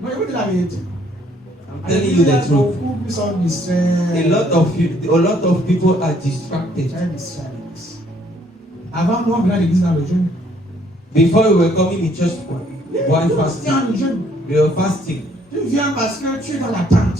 Moi, je vous dis la vérité. I'm telling you the truth. Beaucoup plus sont distraits. A lot of people are distracted. Très distraits. Avant, nous, on venait à l'église dans le jeûne. Before we were coming in church, why Tiens, fasting? le jeûne. We were fasting. Tu viens parce que tu es dans l'attente.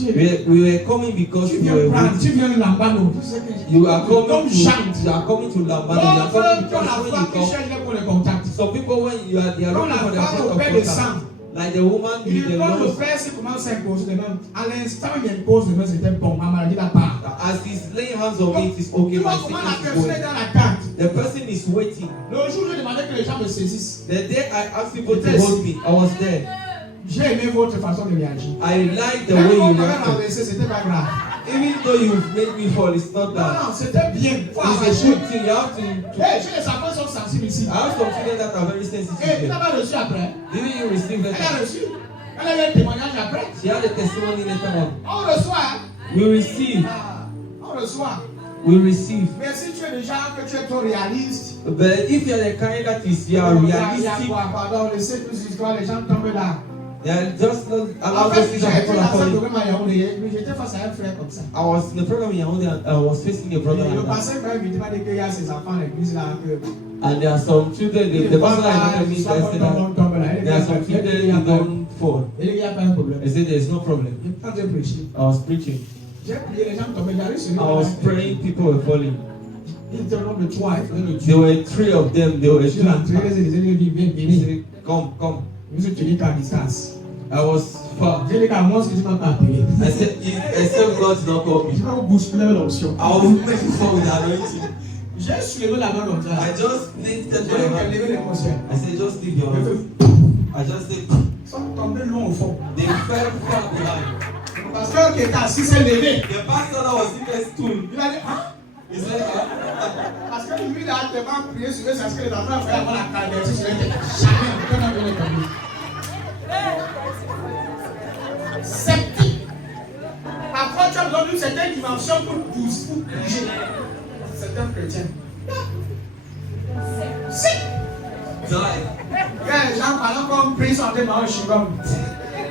We were coming because Tu we viens were prendre, waiting. tu viens de Lambano. Tu sais que You are comme coming chante. to Lambano. You are coming Comme la because when femme you qui come. cherche pour le contact. Some people when they are Comme looking la for their femme point au of père de contact, sang. like the woman Il with the quand le Lord, père s'est commencé à imposer les mains. À l'instant, il impose les mains, c'était bon. Ma maladie n'a pas. as he's laying hands on me, it is okay. Tu vois My comment la sickness is personne est going. dans l'attente. The person is waiting. Le jour où j'ai demandé que les gens me saisissent, The day I asked people to hold me, I was there. j'ai aimé votre façon de réagir. I like the Même way quand you on m'a reacted. renversé, c'était pas grave. Even though you've made me fall, it's not Non, bad. non, c'était bien. Faut It's a arracher. good thing. You have to Hey, chez les enfants sont sensibles ici. I have some children that are very Et sensitive. tu here. n'as pas reçu après. Didn't you receive Elle a that? reçu. Elle a eu un témoignage après. She had a testimony later on. On reçoit. We receive. Ah, on reçoit. We receive. Mais si tu es déjà que tu es trop réaliste, But if you're the kind that is you are il y a realistic, quoi, pardon, laissez plus d'histoires, les gens tombent là. they are just not allow En those fait, things j'ai to été happen dans upon un you. programme à Yaoundé, mais j'étais face à un frère comme ça. I was in the program in Yaoundé and I was facing a brother Le like that. pasteur m'a invité, m'a dit qu'il y a ses enfants à l'église là. And there are some children, the person I met me said that there are some children who don't fall. Et il n'y a pas un problème. I said there's no problem. Quand j'ai prêché, I was preaching. j'ai prié, les gens tombaient, j'arrive sur I was praying, people were falling. Il était au nombre de 3, il faisait le There were three of them, they were Je suis rentré, shooting. les élèves disent, viens, He viens. said, come, come. Je suis tenu à distance. I was far. J'ai dit qu'à moi, ce que tu m'as pas appelé. I said, except God did not call Je me. vais vous bousculer l'option. I will make you fall with anointing. J'ai soulevé la main comme ça. I just lifted J'ai my hand. levé l'émotion. I said, just leave your hand. I just said, Ils sont tombés loin au fond. they fell far behind. Parce que quelqu'un assis s'est levé. The pastor that was seated stood. Il a dit, ah. He said, Parce que lui, il a tellement prié sur eux, c'est ce que les enfants font avant la traversée sur eux. Jamais, aucun n'a donné comme lui. Sceptique. Après, tu as besoin d'une certaine dimension pour bouger. C'est un chrétien. Si. die. Les gens parlent comme pris sur des marches chewing-gum.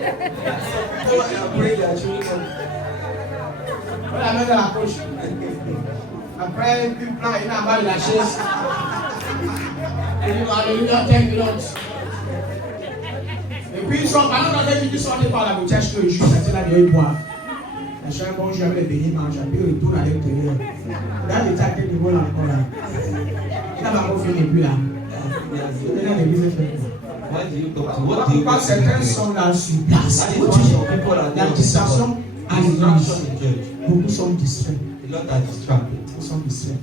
People are praying their children. On la met dans la poche. Après, il prend, il a mal de la chaise. Il dit, alléluia, thank you, Lord. Et puis, ils sont parlant dans des ils sont allés par la bouteille, le jus, c'est la vieille boire. La chair, bon, j'avais les bénis, mange, puis il retourne à l'intérieur. Là, il était à quel niveau là encore là? Il n'a pas encore fini plus là. Il a l'église fait. Why do you talk to? What do you Pourquoi certains sont là sur place? That is why some people are La there. distraction à Distraction l'église. in church. Beaucoup sont distraits. A lot are distracted. Beaucoup sont distraits.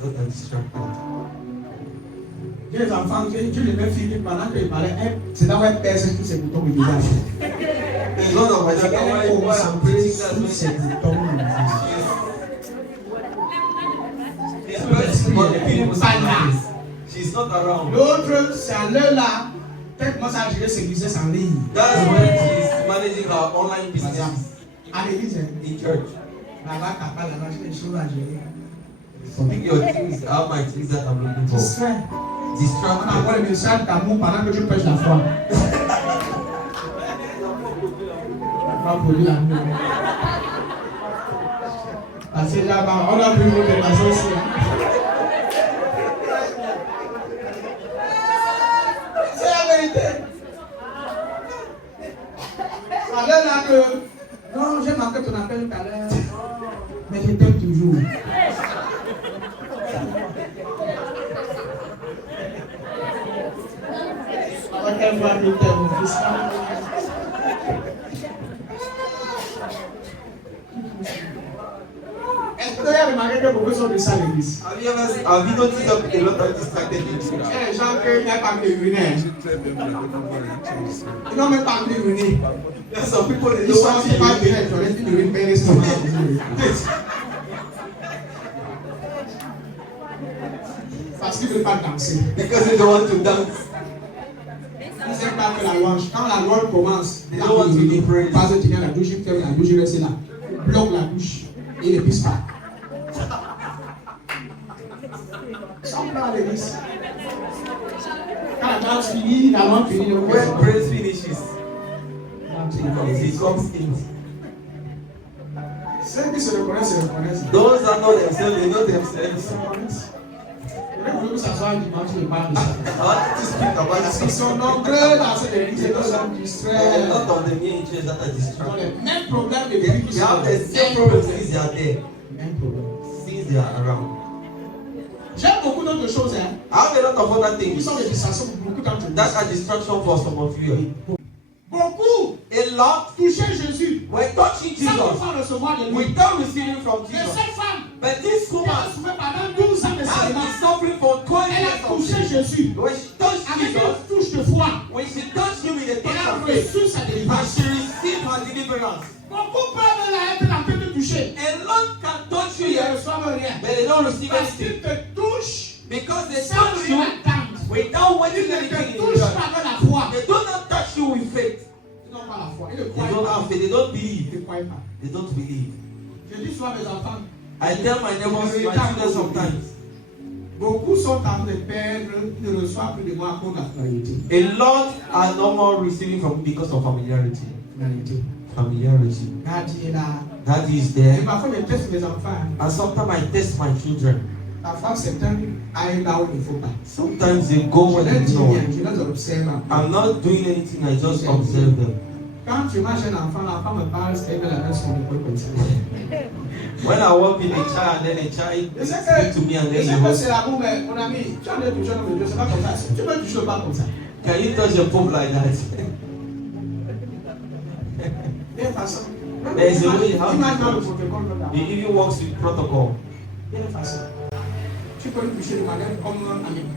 A lot are distracted. J'ai les enfants, j'ai les mêmes filles pendant qu'ils parlaient, c'est là où elles pèsent tous ces boutons au visage. There's one of my Elles children. Why I'm preaching that tous ces boutons au visage. She's not around. L'autre, c'est à l'heure là, qu'elle commence à gérer ses business en ligne. That's when she's managing her online business À l'église, in church. là-bas, t'as pas là-bas, j'ai des choses à gérer. So pick your things, how my things that I'm looking for. Distrait. On Distracted. envoie le message d'amour pendant que tu prêches la foi. On va produire l'amour. Parce que là-bas, on a pris votre dépassement aussi. C'est la vérité. Ça a l'air là que, non, j'ai manqué ton appel tout à l'heure, mais je t'aime toujours. Quelle voix de terre, mon fils. Est-ce que vous avez remarqué que beaucoup sont de ça à l'église? Have you noticed that a lot of distracted in church? Il y a des gens qui n'ont pas amené l'urinaire. Ils n'ont même pas amené l'urine. There are some people they Ils don't sont want assis par to l'urine, ils ont laissé l'urine payer l'estomac. Parce qu'ils ne veulent pas danser. because they don't want to dance. Ils n'aiment pas que la louange. Quand la louange commence, They don't want to be praised. pas de tenir la douche, il ferme la douche, il reste là. Il bloque la douche et il ne pisse pas. Ils sont pas à l'église. Quand la danse finit, la louange finit, le When praise finishes, Ceux he comes in. qui se reconnaissent, se reconnaissent. Those that know themselves, they know themselves. Je veux s'asseoir dimanche, je parle de ça. I want to speak about Parce qu'ils this. sont nombreux dans cette église et qu'ils sont A distraits. lot of them here in church that are Ils ont distracted. les mêmes problèmes de They vie qui have the sont same problems since they are there, Même problème. since they are around. J'aime beaucoup d'autres choses, hein. I have a lot of other Qui things sont des distractions pour beaucoup d'entre that nous. are distraction for some of you. Beaucoup A lot toucher Jésus. were touching Sans Jesus pouvoir recevoir de lui. without receiving from Mais Jesus. cette femme, But this qui a woman souffert pendant 12 ans de has célibat, been suffering for 20 elle years a of touché sin. Jésus When she touched avec Jesus, une touche de foi. when she touched him with a Elle touch a of faith, reçu sa and délivrance. she received her deliverance. Beaucoup peuvent être en train de toucher. A lot can touch you, Ils ne yes, reçoivent rien. but they don't receive Parce anything. qu'ils te touchent Because they sans touch you rien attendre. without Ils waiting ne anything te in touchent return. pas avec la foi. They do not touch you with faith. Ils n'ont pas la foi. Ils ne They croient don't pas. have faith. They don't Ils believe. ne croient pas. They don't believe. Je dis souvent à mes enfants, I tell my neighbors, my children sometimes, beaucoup sont en train de perdre, ils ne reçoivent plus de moi à cause de la familiarité. a lot are no more receiving from me because of familiarity. Familiarité. Familiarity. Daddy est là. That is Et there. parfois, je teste mes enfants. And sometimes I test my children. Parfois, certains aillent là où il ne faut pas. Sometimes they go Je where leur they dis know. rien, je les observe. I'm not doing anything, I just observe them. Quand tu marches un enfant, l'enfant me parle, c'est que la main sur l'épaule comme ça. When I walk in a child, then a child Je sais speaks to me and que, je then sais he que goes, c'est l'amour, mais mon ami, tu en es touché dans le Dieu, c'est pas comme ça. Tu peux toucher pas comme ça. can you touch a pope like that? Bien façon. There is a way how Imagine dans le to protocole comme ça. He even works with protocol. Bien façon. Tu peux le toucher de manière comme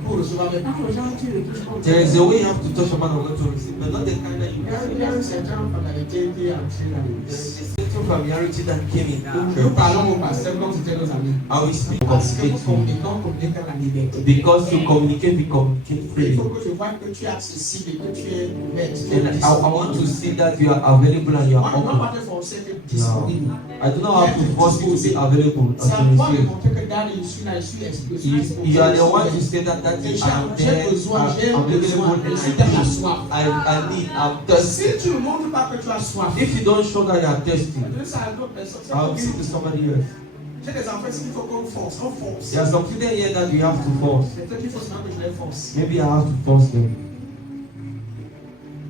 pour recevoir, mais quand les gens tu le touches comme There is a way you have to touch a man of God to receive, but not the kind that you il y a receive. une certaine familiarité qui est entrée dans There l'église. is a certain familiarity that came in the Nous church. parlons au pasteur comme c'était nos amis. I will speak Parce que communicate nous to you. communiquons dans la liberté. Because you communicate, we communicate Il freely. faut que je vois que tu es accessible et que tu es net. And I want to see that you are available and you are On ne va pas open. te forcer d'être disponible. I don't know how to force you to be available C'est or à to toi de receive. montrer que Daddy, je suis là, je suis exposé. You are the one to say that Et I am there, j'ai besoin, I'm j'ai available, besoin. and Je suis dans la soif. I need, I'm thirsty. Si tu ne montres pas que tu as soif, If you don't show that you are thirsty, donne ça à d'autres personnes. C'est I'll comme give it to somebody else. j'ai des enfants ici, il faut qu'on force, on force. There are some children here that you have to force. C'est peut-être qu'il faut seulement que je les force. Maybe I have to force them.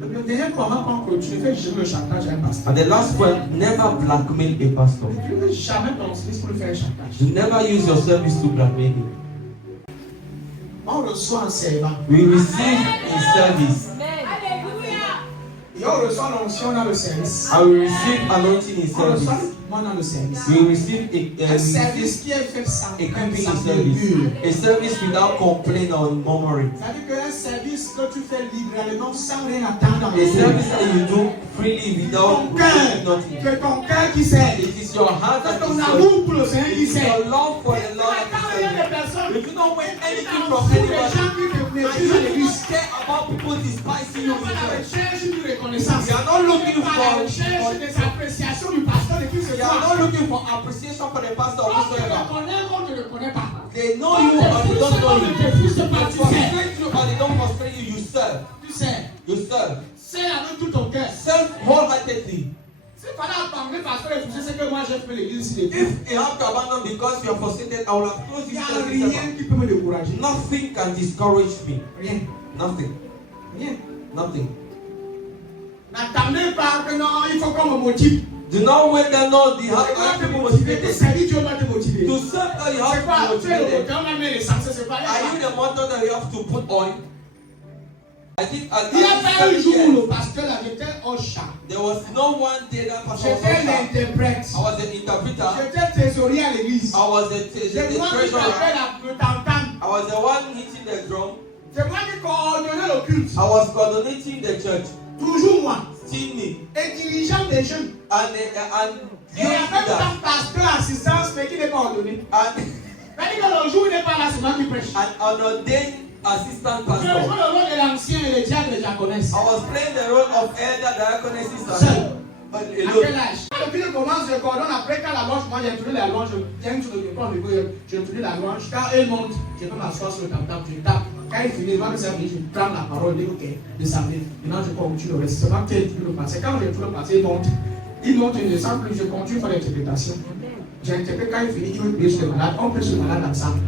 Le dernier comment qu'on continue, fais jamais le chantage à un pasteur. And the last point, never blackmail a pastor. Tu ne veux jamais ton service pour le faire un chantage. You never use your service to blackmail him. On reçoit un servant. We receive in service. Et on reçoit l'onction dans le service. I will receive anointing in On reçoit service. le dans le service. We receive Un service qui est fait sans equipping sans in service. murmure. A service without complaint or murmuring. C'est-à-dire qu'un service que tu fais libéralement sans rien attendre. A service that you do freely without Ton cœur, receiving nothing. c'est ton cœur qui sert. It is your heart C'est that ton is served. amour pour le Seigneur It qui is sert. your love for the Lord Quand that il y a is des served. personnes If you don't want anything qui from les anybody, gens qui te and méprisent you à don't l'église, care about people despising you on in va à la church. recherche d'une reconnaissance. You are not looking On va à la recherche des for appréciations du pasteur de qui ce you are soit. not looking for appreciation for the pastor or On te whosoever. reconnaît, on ne te reconnaît pas. They know On you te or they pousse, don't know on ne you. te pousse pas, They tu sers. frustrate you or they don't frustrate you. You serve. Tu sers. You serve. Sers avec tout ton cœur. Serve wholeheartedly. S'il fallait abandonner parce que les poussées, c'est que moi j'ai fait l'église ici. If you have to abandon because you are frustrated, I will have closed Il n'y this a service. rien qui peut me décourager. Nothing can discourage me. Rien. Nothing. Rien. Nothing. N'attendez pas que non, il faut qu'on me motive. Do not wait there, no, the Tu dois have te to be motiver. Tes motivated. services, Dieu doit te motiver. To serve God, you C'est have quoi? to be Tu es le motivated. moteur, on va mettre l'essence, c'est pas Are you the motor that you have to put oil? I think Il n'y a pas un jour où le pasteur là, j'étais au chat. there was no one day that pastor was J'étais not. l'interprète. I was the interpreter. J'étais trésorier à l'église. I was the C'est moi qui treasurer. t'appelle à me t'entendre. I was the one hitting the drum. C'est moi qui coordonnais le culte. I was coordinating the church. Toujours moi. Still me. Et dirigeant des jeunes. And Et en même temps, pasteur, assistance, mais qui n'est pas ordonné. C'est-à-dire que le jour où il n'est pas là, c'est moi qui prêche. an ordained assistant Je joue pastor. le rôle de l'ancien et le diable déjà connaissent. I was playing the role of elder diaconesses Seul. À quel alone. âge? Quand le culte commence, je coordonne. Après, quand la louange, moi j'ai tourné la louange, je viens sur le point, je tourne la louange. Quand elle monte, je peux m'asseoir sur le tam-tam, je tape. Quand il finit, moi, je prends la parole, je dis ok, descendez. Maintenant, je continue le reste. C'est moi qui ai tourné le passé. Quand j'ai tourné le passé, il monte, il descend, puis je continue par l'interprétation. J'interprète quand il finit, il me prie sur le malade, on prie sur le malade ensemble.